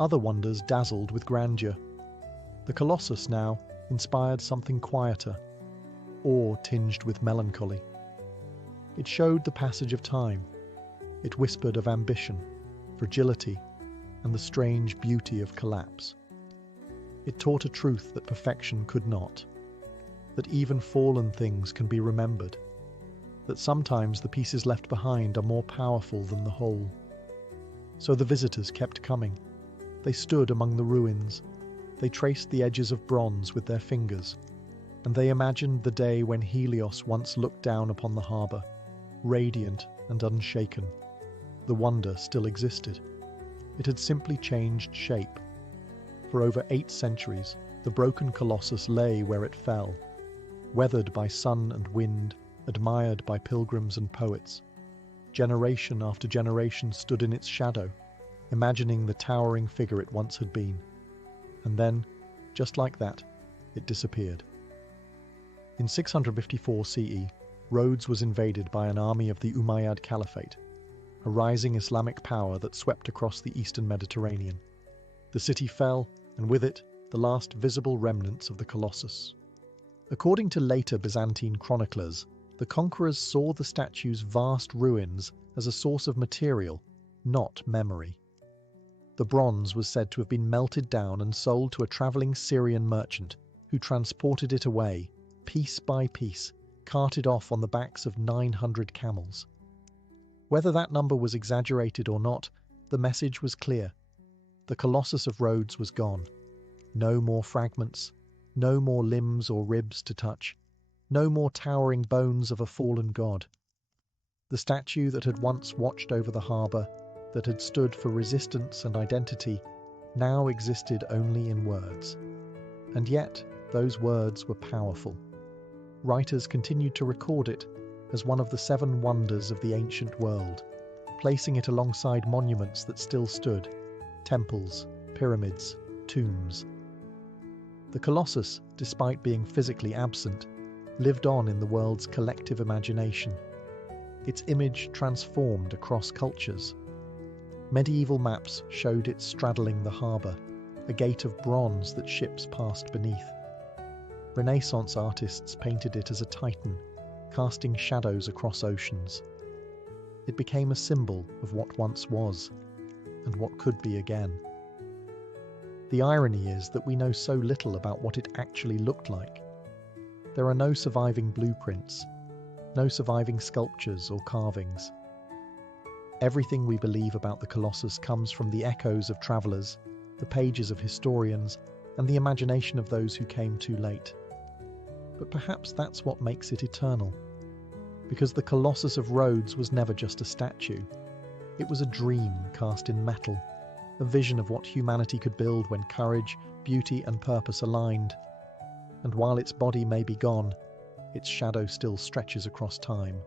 Other wonders dazzled with grandeur. The Colossus now inspired something quieter, awe tinged with melancholy. It showed the passage of time. It whispered of ambition, fragility, and the strange beauty of collapse. It taught a truth that perfection could not, that even fallen things can be remembered, that sometimes the pieces left behind are more powerful than the whole. So the visitors kept coming, They stood among the ruins. They traced the edges of bronze with their fingers, and they imagined the day when Helios once looked down upon the harbour, radiant and unshaken. The wonder still existed. It had simply changed shape. For over 8 centuries, the broken colossus lay where it fell, weathered by sun and wind, admired by pilgrims and poets. Generation after generation stood in its shadow, imagining the towering figure it once had been. And then, just like that, it disappeared. In 654 CE, Rhodes was invaded by an army of the Umayyad Caliphate, a rising Islamic power that swept across the eastern Mediterranean. The city fell, and with it, the last visible remnants of the Colossus. According to later Byzantine chroniclers, the conquerors saw the statue's vast ruins as a source of material, not memory. The bronze was said to have been melted down and sold to a travelling Syrian merchant, who transported it away, piece by piece, carted off on the backs of 900 camels. Whether that number was exaggerated or not, the message was clear. The Colossus of Rhodes was gone. No more fragments, no more limbs or ribs to touch, no more towering bones of a fallen god. The statue that had once watched over the harbour, that had stood for resistance and identity, now existed only in words. And yet, those words were powerful. Writers continued to record it as one of the 7 wonders of the ancient world, placing it alongside monuments that still stood: temples, pyramids, tombs. The Colossus, despite being physically absent, lived on in the world's collective imagination. Its image transformed across cultures. Medieval maps showed it straddling the harbour, a gate of bronze that ships passed beneath. Renaissance artists painted it as a titan, casting shadows across oceans. It became a symbol of what once was, and what could be again. The irony is that we know so little about what it actually looked like. There are no surviving blueprints, no surviving sculptures or carvings. Everything we believe about the Colossus comes from the echoes of travellers, the pages of historians, and the imagination of those who came too late. But perhaps that's what makes it eternal. Because the Colossus of Rhodes was never just a statue. It was a dream cast in metal, a vision of what humanity could build when courage, beauty, and purpose aligned. And while its body may be gone, its shadow still stretches across time.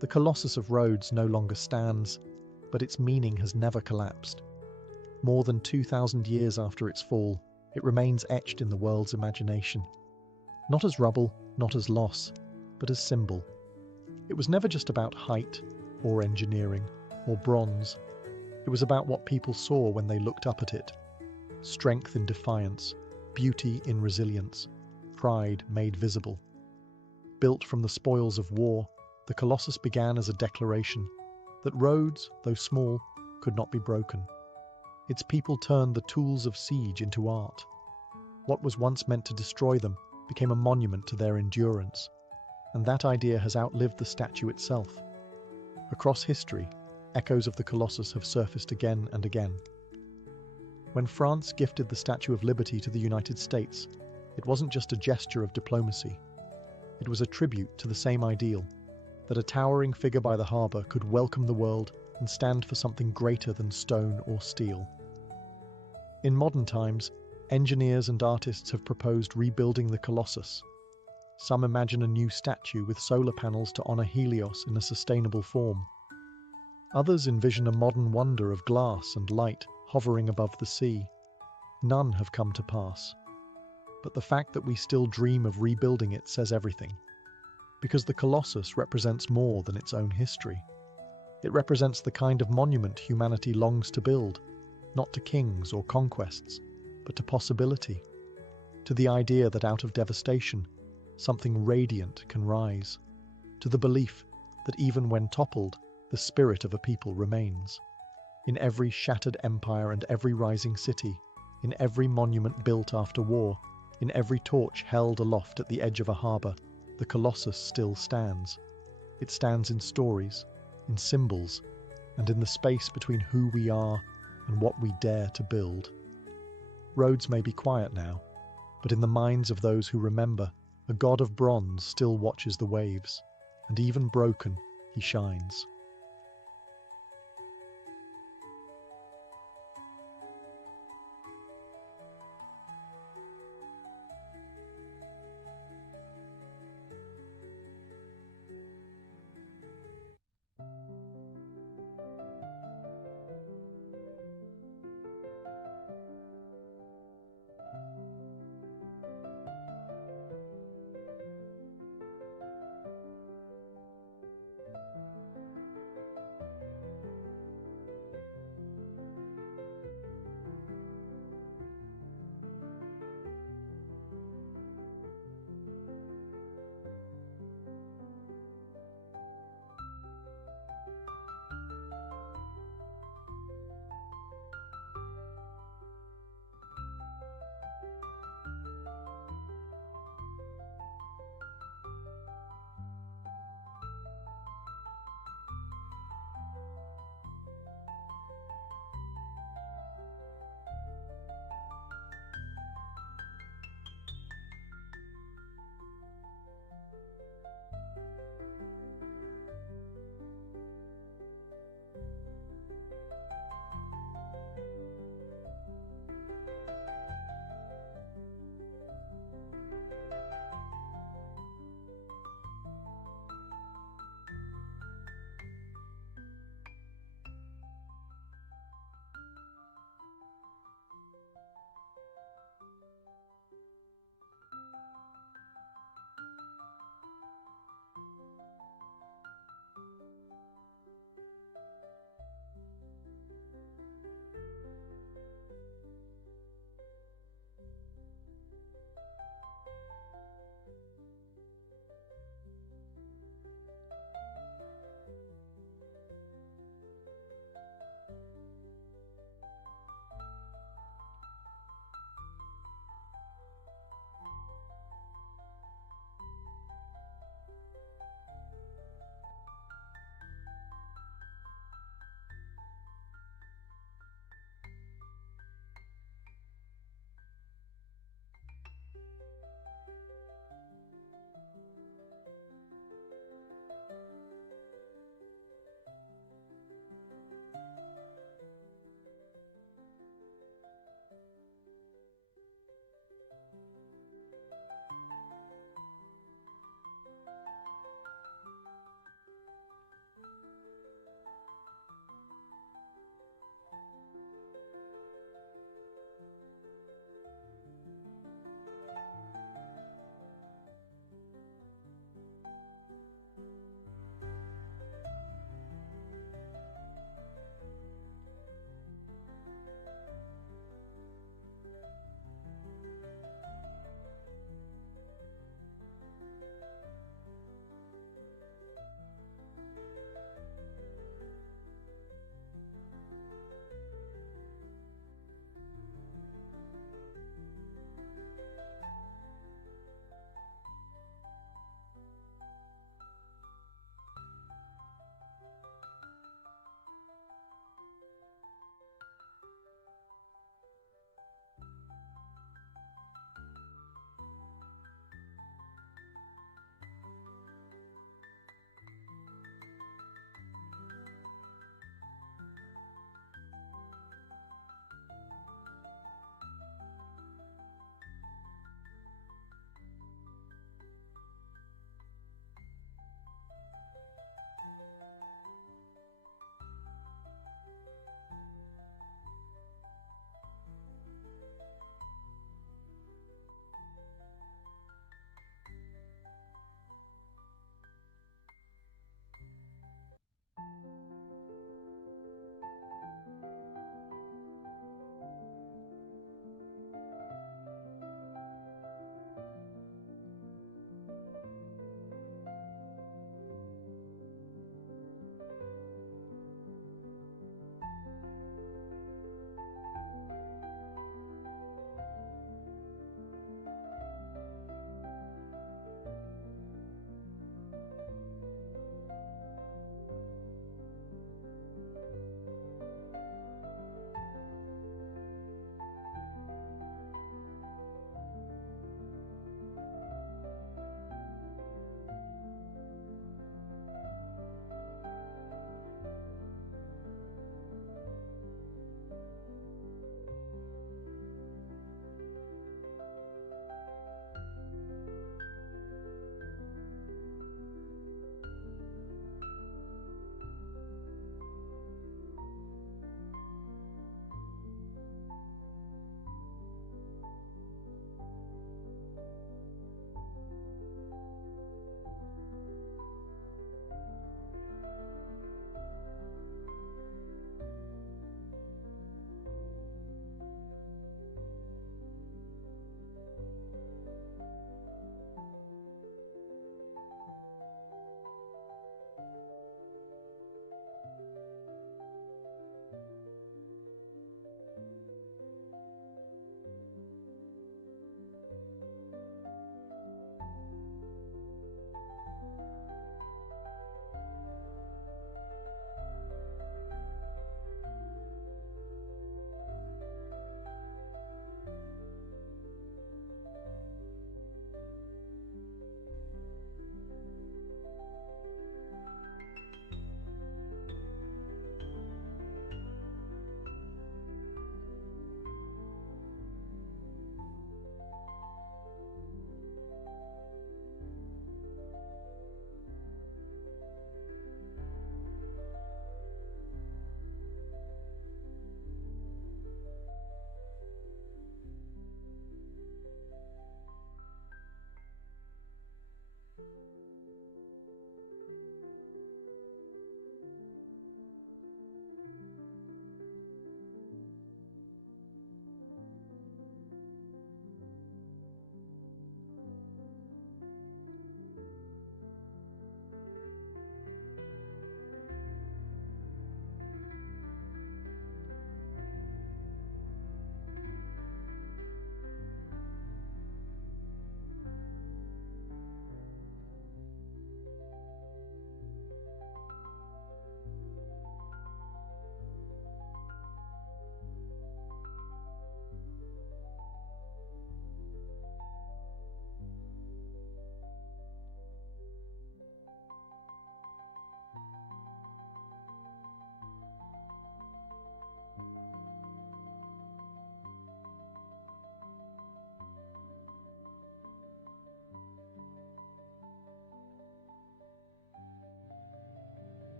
The Colossus of Rhodes no longer stands, but its meaning has never collapsed. More than 2,000 years after its fall, it remains etched in the world's imagination. Not as rubble, not as loss, but as symbol. It was never just about height, or engineering, or bronze. It was about what people saw when they looked up at it. Strength in defiance, beauty in resilience, pride made visible. Built from the spoils of war, the Colossus began as a declaration that Rhodes, though small, could not be broken. Its people turned the tools of siege into art. What was once meant to destroy them became a monument to their endurance, and that idea has outlived the statue itself. Across history, echoes of the Colossus have surfaced again and again. When France gifted the Statue of Liberty to the United States, it wasn't just a gesture of diplomacy. It was a tribute to the same ideal, that a towering figure by the harbour could welcome the world and stand for something greater than stone or steel. In modern times, engineers and artists have proposed rebuilding the Colossus. Some imagine a new statue with solar panels to honour Helios in a sustainable form. Others envision a modern wonder of glass and light hovering above the sea. None have come to pass. But the fact that we still dream of rebuilding it says everything. Because the Colossus represents more than its own history. It represents the kind of monument humanity longs to build, not to kings or conquests, but to possibility, to the idea that out of devastation, something radiant can rise, to the belief that even when toppled, the spirit of a people remains. In every shattered empire and every rising city, in every monument built after war, in every torch held aloft at the edge of a harbour, the Colossus still stands. It stands in stories, in symbols, and in the space between who we are and what we dare to build. Roads may be quiet now, but in the minds of those who remember, a god of bronze still watches the waves, and even broken, he shines.